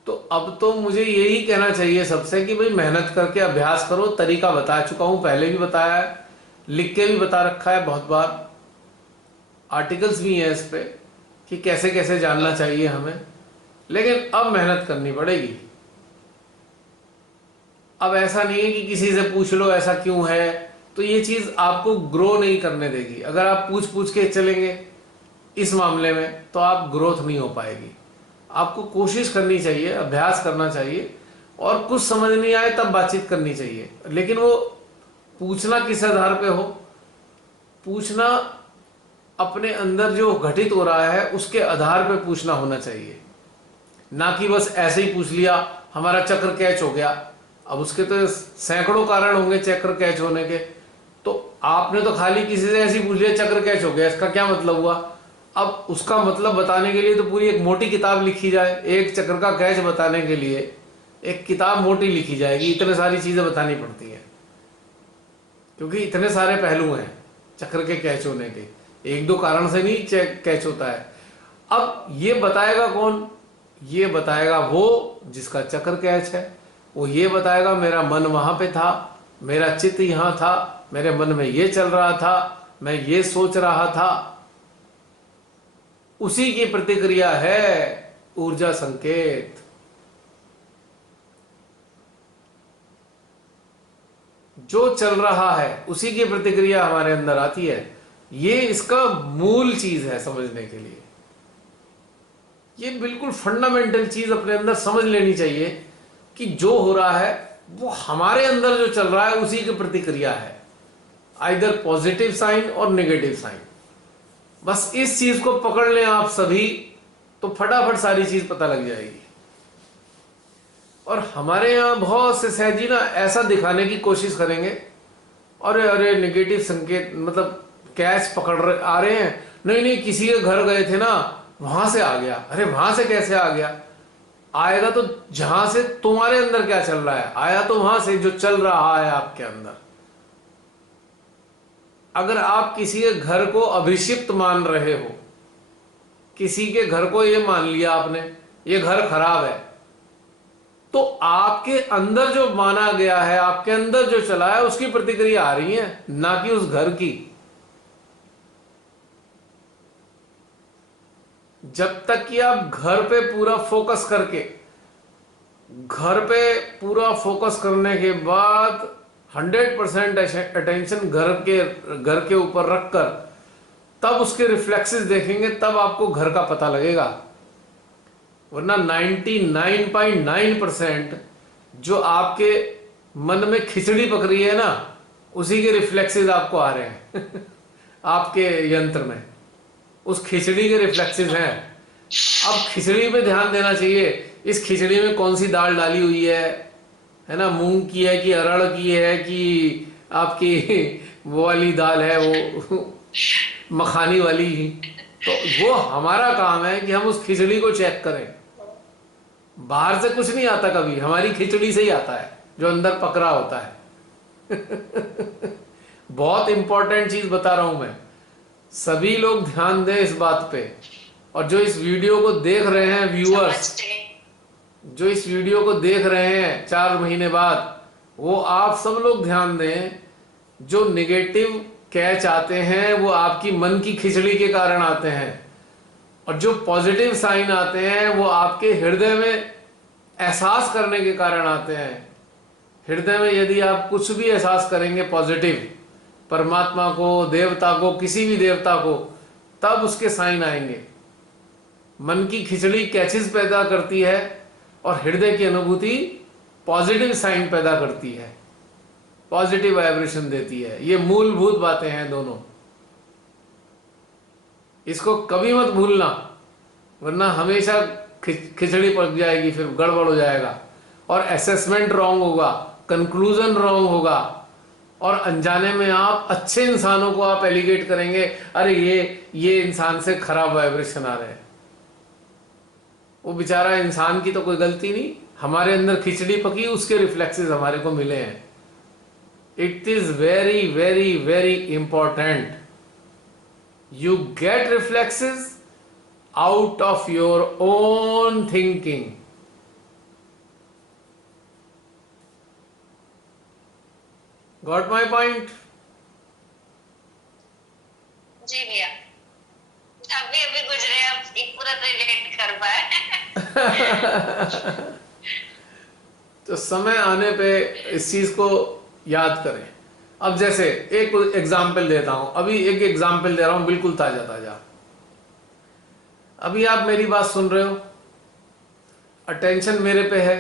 तो अब तो मुझे यही कहना चाहिए सबसे कि भाई मेहनत करके अभ्यास करो। तरीका बता चुका हूं, पहले भी बताया है, लिख के भी बता रखा है बहुत बार, आर्टिकल्स भी हैं इस पे कि कैसे कैसे जानना चाहिए हमें। लेकिन अब मेहनत करनी पड़ेगी। अब ऐसा नहीं है कि किसी से पूछ लो ऐसा क्यों है, तो ये चीज आपको ग्रो नहीं करने देगी। अगर आप पूछ पूछ के चलेंगे इस मामले में तो आप ग्रोथ नहीं हो पाएगी। आपको कोशिश करनी चाहिए, अभ्यास करना चाहिए, और कुछ समझ नहीं आए तब बातचीत करनी चाहिए। लेकिन वो पूछना किस आधार पे हो, पूछना अपने अंदर जो घटित हो रहा है उसके आधार पे पूछना होना चाहिए, ना कि बस ऐसे ही पूछ लिया हमारा चक्र कैच हो गया। अब उसके तो सैकड़ों कारण होंगे चक्र कैच होने के, तो आपने तो खाली किसी से ऐसे ही पूछ लिया चक्र कैच हो गया, इसका क्या मतलब हुआ। अब उसका मतलब बताने के लिए तो पूरी एक मोटी किताब लिखी जाए, एक चक्र का कैच बताने के लिए एक किताब मोटी लिखी जाएगी, इतने सारी चीजें बतानी पड़ती हैं, क्योंकि इतने सारे पहलू हैं चक्र के कैच होने के, एक दो कारण से नहीं कैच होता है। अब ये बताएगा कौन, ये बताएगा वो जिसका चक्र कैच है। वो ये बताएगा मेरा मन वहां पे था, मेरा चित्त यहां था, मेरे मन में ये चल रहा था, मैं ये सोच रहा था, उसी की प्रतिक्रिया है ऊर्जा संकेत। जो चल रहा है उसी की प्रतिक्रिया हमारे अंदर आती है। ये इसका मूल चीज है समझने के लिए। ये बिल्कुल फंडामेंटल चीज अपने अंदर समझ लेनी चाहिए कि जो हो रहा है वो हमारे अंदर जो चल रहा है उसी की प्रतिक्रिया है, आइदर पॉजिटिव साइन और नेगेटिव साइन। बस इस चीज को पकड़ लें आप सभी, तो फटाफट सारी चीज पता लग जाएगी। और हमारे यहां बहुत से सहजी ना ऐसा दिखाने की कोशिश करेंगे, अरे अरे नेगेटिव संकेत मतलब कैच पकड़ रहे आ रहे हैं, नहीं नहीं किसी के घर गए थे ना वहां से आ गया। अरे वहां से कैसे आ गया, आएगा तो जहां से तुम्हारे अंदर क्या चल रहा है, आया तो वहां से जो चल रहा है आपके अंदर। अगर आप किसी के घर को अभिशिप्त मान रहे हो, किसी के घर को ये मान लिया आपने ये घर खराब है, तो आपके अंदर जो माना गया है, आपके अंदर जो चला है उसकी प्रतिक्रिया आ रही है, ना कि उस घर की। जब तक कि आप घर पे पूरा फोकस करके, घर पे पूरा फोकस करने के बाद 100% अटेंशन घर के ऊपर रखकर तब उसके रिफ्लेक्सेस देखेंगे, तब आपको घर का पता लगेगा। वरना 99.9% जो आपके मन में खिचड़ी पक रही है ना, उसी के रिफ्लेक्सेस आपको आ रहे हैं आपके यंत्र में उस खिचड़ी के रिफ्लेक्सेस हैं। अब खिचड़ी पे ध्यान देना चाहिए, इस खिचड़ी में कौन सी दाल डाली हुई है ना, मूंग की है कि अरहर की है कि आपकी वो वाली दाल है वो मखानी वाली। तो वो हमारा काम है कि हम उस खिचड़ी को चेक करें। बाहर से कुछ नहीं आता कभी, हमारी खिचड़ी से ही आता है जो अंदर पकड़ा होता है बहुत इंपॉर्टेंट चीज बता रहा हूं मैं, सभी लोग ध्यान दें इस बात पे। और जो इस वीडियो को देख रहे हैं व्यूअर्स, जो इस वीडियो को देख रहे हैं 4 महीने बाद, वो आप सब लोग ध्यान दें। जो निगेटिव कैच आते हैं वो आपकी मन की खिचड़ी के कारण आते हैं, और जो पॉजिटिव साइन आते हैं वो आपके हृदय में एहसास करने के कारण आते हैं। हृदय में यदि आप कुछ भी एहसास करेंगे पॉजिटिव, परमात्मा को, देवता को, किसी भी देवता को, तब उसके साइन आएंगे। मन की खिचड़ी कैचेस पैदा करती है और हृदय की अनुभूति पॉजिटिव साइन पैदा करती है, पॉजिटिव वाइब्रेशन देती है। ये मूलभूत बातें हैं दोनों, इसको कभी मत भूलना, वरना हमेशा खिचड़ी पक जाएगी, फिर गड़बड़ हो जाएगा और असेसमेंट रॉन्ग होगा, कंक्लूजन रॉन्ग होगा, और अनजाने में आप अच्छे इंसानों को आप एलिगेट करेंगे, अरे ये इंसान से खराब वाइब्रेशन आ रहे हैं। वो बेचारा इंसान की तो कोई गलती नहीं, हमारे अंदर खिचड़ी पकी, उसके रिफ्लेक्सेस हमारे को मिले हैं। It is very, very, very important. You get reflexes out of your own thinking. Got my point? जी भैया, अभी अभी गुजरे, अब एक पूरा रिलेट कर पाए। तो समय आने पे इस चीज को याद करें। अब जैसे एक एग्जाम्पल देता हूं, अभी एक एग्जाम्पल दे रहा हूं बिल्कुल ताजा ताजा। अभी आप मेरी बात सुन रहे हो, अटेंशन मेरे पे है,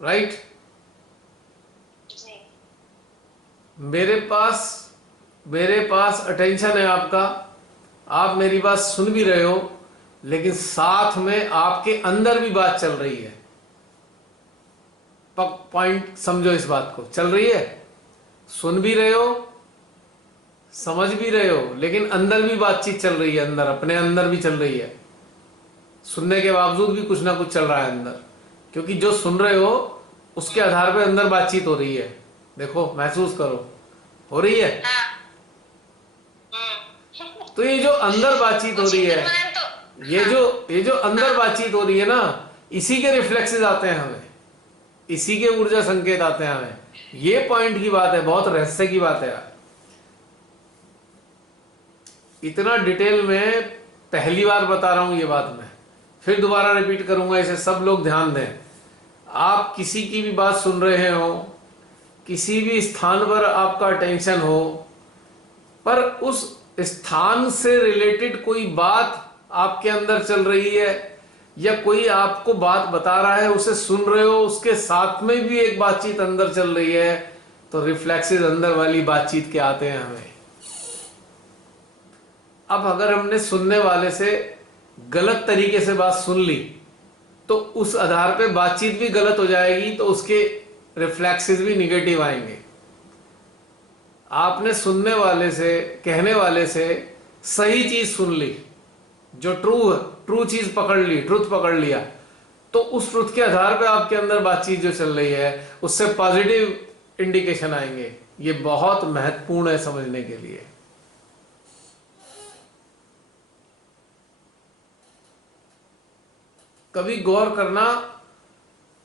राइट? जी। मेरे पास अटेंशन है आपका, आप मेरी बात सुन भी रहे हो, लेकिन साथ में आपके अंदर भी बात चल रही है। पॉइंट समझो, इस बात को चल रही है, सुन भी रहे हो, समझ भी रहे हो, लेकिन अंदर भी बातचीत चल रही है, अंदर अपने अंदर भी चल रही है। सुनने के बावजूद भी कुछ ना कुछ चल रहा है अंदर, क्योंकि जो सुन रहे हो उसके आधार पे अंदर बातचीत हो रही है। देखो, महसूस करो, हो रही है। तो ये जो अंदर बातचीत हो रही है, ये जो अंदर बातचीत हो रही है ना, इसी के रिफ्लेक्सेस आते हैं हमें, इसी के ऊर्जा संकेत आते हैं हमें। ये पॉइंट की बात है, बहुत रहस्य की बात है यार। इतना डिटेल में पहली बार बता रहा हूं ये बात, मैं फिर दोबारा रिपीट करूंगा, इसे सब लोग ध्यान दें। आप किसी की भी बात सुन रहे हो, किसी भी स्थान पर आपका अटेंशन हो, पर उस स्थान से रिलेटेड कोई बात आपके अंदर चल रही है, या कोई आपको बात बता रहा है, उसे सुन रहे हो, उसके साथ में भी एक बातचीत अंदर चल रही है, तो रिफ्लेक्सेस अंदर वाली बातचीत के आते हैं हमें। अब अगर हमने सुनने वाले से गलत तरीके से बात सुन ली, तो उस आधार पे बातचीत भी गलत हो जाएगी, तो उसके रिफ्लेक्सेस भी निगेटिव आएंगे। आपने सुनने वाले से, कहने वाले से सही चीज सुन ली, जो ट्रू चीज पकड़ ली, ट्रुथ पकड़ लिया, तो उस ट्रुथ के आधार पे आपके अंदर बातचीत जो चल रही है, उससे पॉजिटिव इंडिकेशन आएंगे। ये बहुत महत्वपूर्ण है समझने के लिए। कभी गौर करना,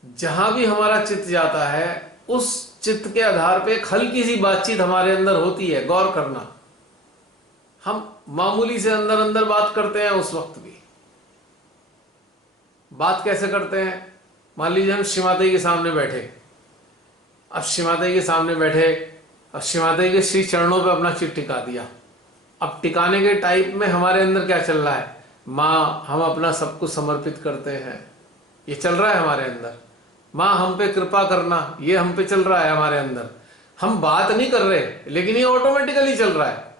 जहां भी हमारा चित्त जाता है, उस चित्त के आधार पे एक हल्की सी बातचीत हमारे अंदर होती है। गौर करना, हम मामूली से अंदर अंदर बात करते हैं, उस वक्त भी बात कैसे करते हैं। मान लीजिए हम श्रीमाता के सामने बैठे, अब श्रीमाता के सामने बैठे, अब श्रीमाता के श्री चरणों पे अपना चित्त टिका दिया। अब टिकाने के टाइप में हमारे अंदर क्या चल रहा है, माँ हम अपना सब कुछ समर्पित करते हैं, ये चल रहा है हमारे अंदर। माँ हम पे कृपा करना, ये हम पे चल रहा है हमारे अंदर। हम बात नहीं कर रहे, लेकिन ये ऑटोमेटिकली चल रहा है,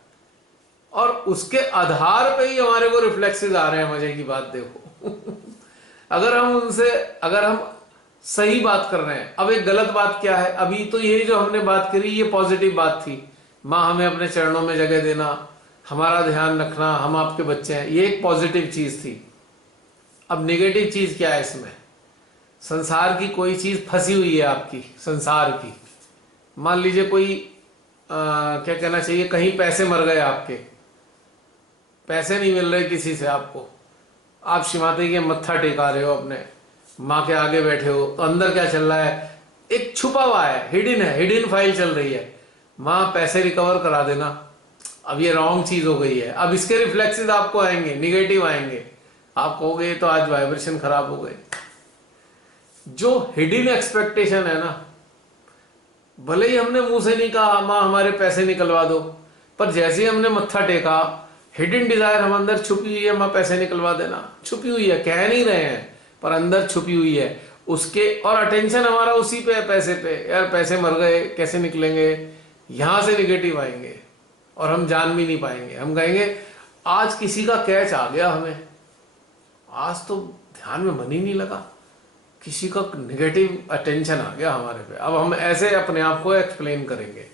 और उसके आधार पे ही हमारे को रिफ्लेक्सेस आ रहे हैं। मजे की बात देखो अगर हम सही बात कर रहे हैं। अब एक गलत बात क्या है, अभी तो ये जो हमने बात करी ये पॉजिटिव बात थी, माँ हमें अपने चरणों में जगह देना, हमारा ध्यान रखना, हम आपके बच्चे हैं, ये एक पॉजिटिव चीज थी। अब नेगेटिव चीज क्या है इसमें, संसार की कोई चीज फंसी हुई है आपकी, संसार की। मान लीजिए कोई क्या कहना चाहिए, कहीं पैसे मर गए आपके, पैसे नहीं मिल रहे किसी से आपको, आप श्रीमाता के मत्था टेका रहे हो, अपने माँ के आगे बैठे हो, तो अंदर क्या चल रहा है, एक छुपा हुआ है, हिडन फाइल चल रही है, माँ पैसे रिकवर करा देना। अब ये रॉन्ग चीज हो गई है, अब इसके रिफ्लेक्सेस आपको आएंगे, निगेटिव आएंगे, आप कहोगे तो आज वाइब्रेशन खराब हो गए। जो हिडन एक्सपेक्टेशन है ना, भले ही हमने मुंह से नहीं कहा माँ हमारे पैसे निकलवा दो, पर जैसे ही हमने मत्था टेका, हिडन डिजायर हम अंदर छुपी हुई है, माँ पैसे निकलवा देना, छुपी हुई है, कह नहीं रहे हैं पर अंदर छुपी हुई है उसके, और अटेंशन हमारा उसी पे है, पैसे पे। यार पैसे मर गए, कैसे निकलेंगे, यहां से निगेटिव आएंगे और हम जान भी नहीं पाएंगे। हम कहेंगे आज किसी का कैच आ गया हमें, आज तो ध्यान में मन ही नहीं लगा, किसी का निगेटिव अटेंशन आ गया हमारे पे। अब हम ऐसे अपने आप को एक्सप्लेन करेंगे,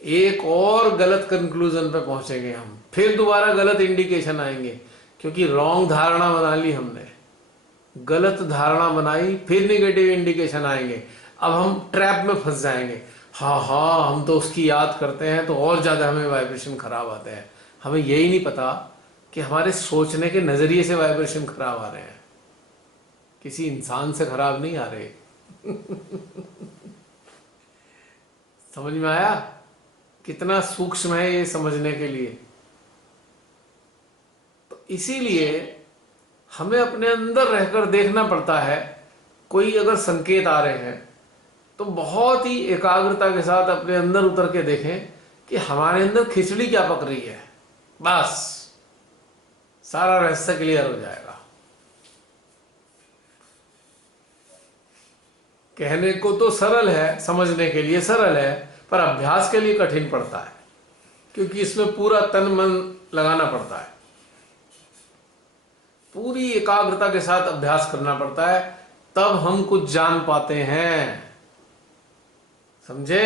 एक और गलत कंक्लूजन पे पहुंचेंगे हम, फिर दोबारा गलत इंडिकेशन आएंगे, क्योंकि रॉन्ग धारणा बना ली हमने, गलत धारणा बनाई, फिर निगेटिव इंडिकेशन आएंगे। अब हम ट्रैप में फंस जाएंगे, हाँ हाँ, हम तो उसकी याद करते हैं तो और ज़्यादा हमें वाइब्रेशन खराब आते हैं। हमें यही नहीं पता कि हमारे सोचने के नज़रिए से वाइब्रेशन खराब आ रहे हैं, किसी इंसान से खराब नहीं आ रहे। समझ में आया कितना सूक्ष्म है ये समझने के लिए? तो इसीलिए हमें अपने अंदर रहकर देखना पड़ता है। कोई अगर संकेत आ रहे हैं तो बहुत ही एकाग्रता के साथ अपने अंदर उतर के देखें कि हमारे अंदर खिचड़ी क्या पक रही है। बस सारा रहस्य क्लियर हो जाएगा। कहने को तो सरल है, समझने के लिए सरल है, पर अभ्यास के लिए कठिन पड़ता है, क्योंकि इसमें पूरा तन मन लगाना पड़ता है, पूरी एकाग्रता के साथ अभ्यास करना पड़ता है, तब हम कुछ जान पाते हैं। समझे?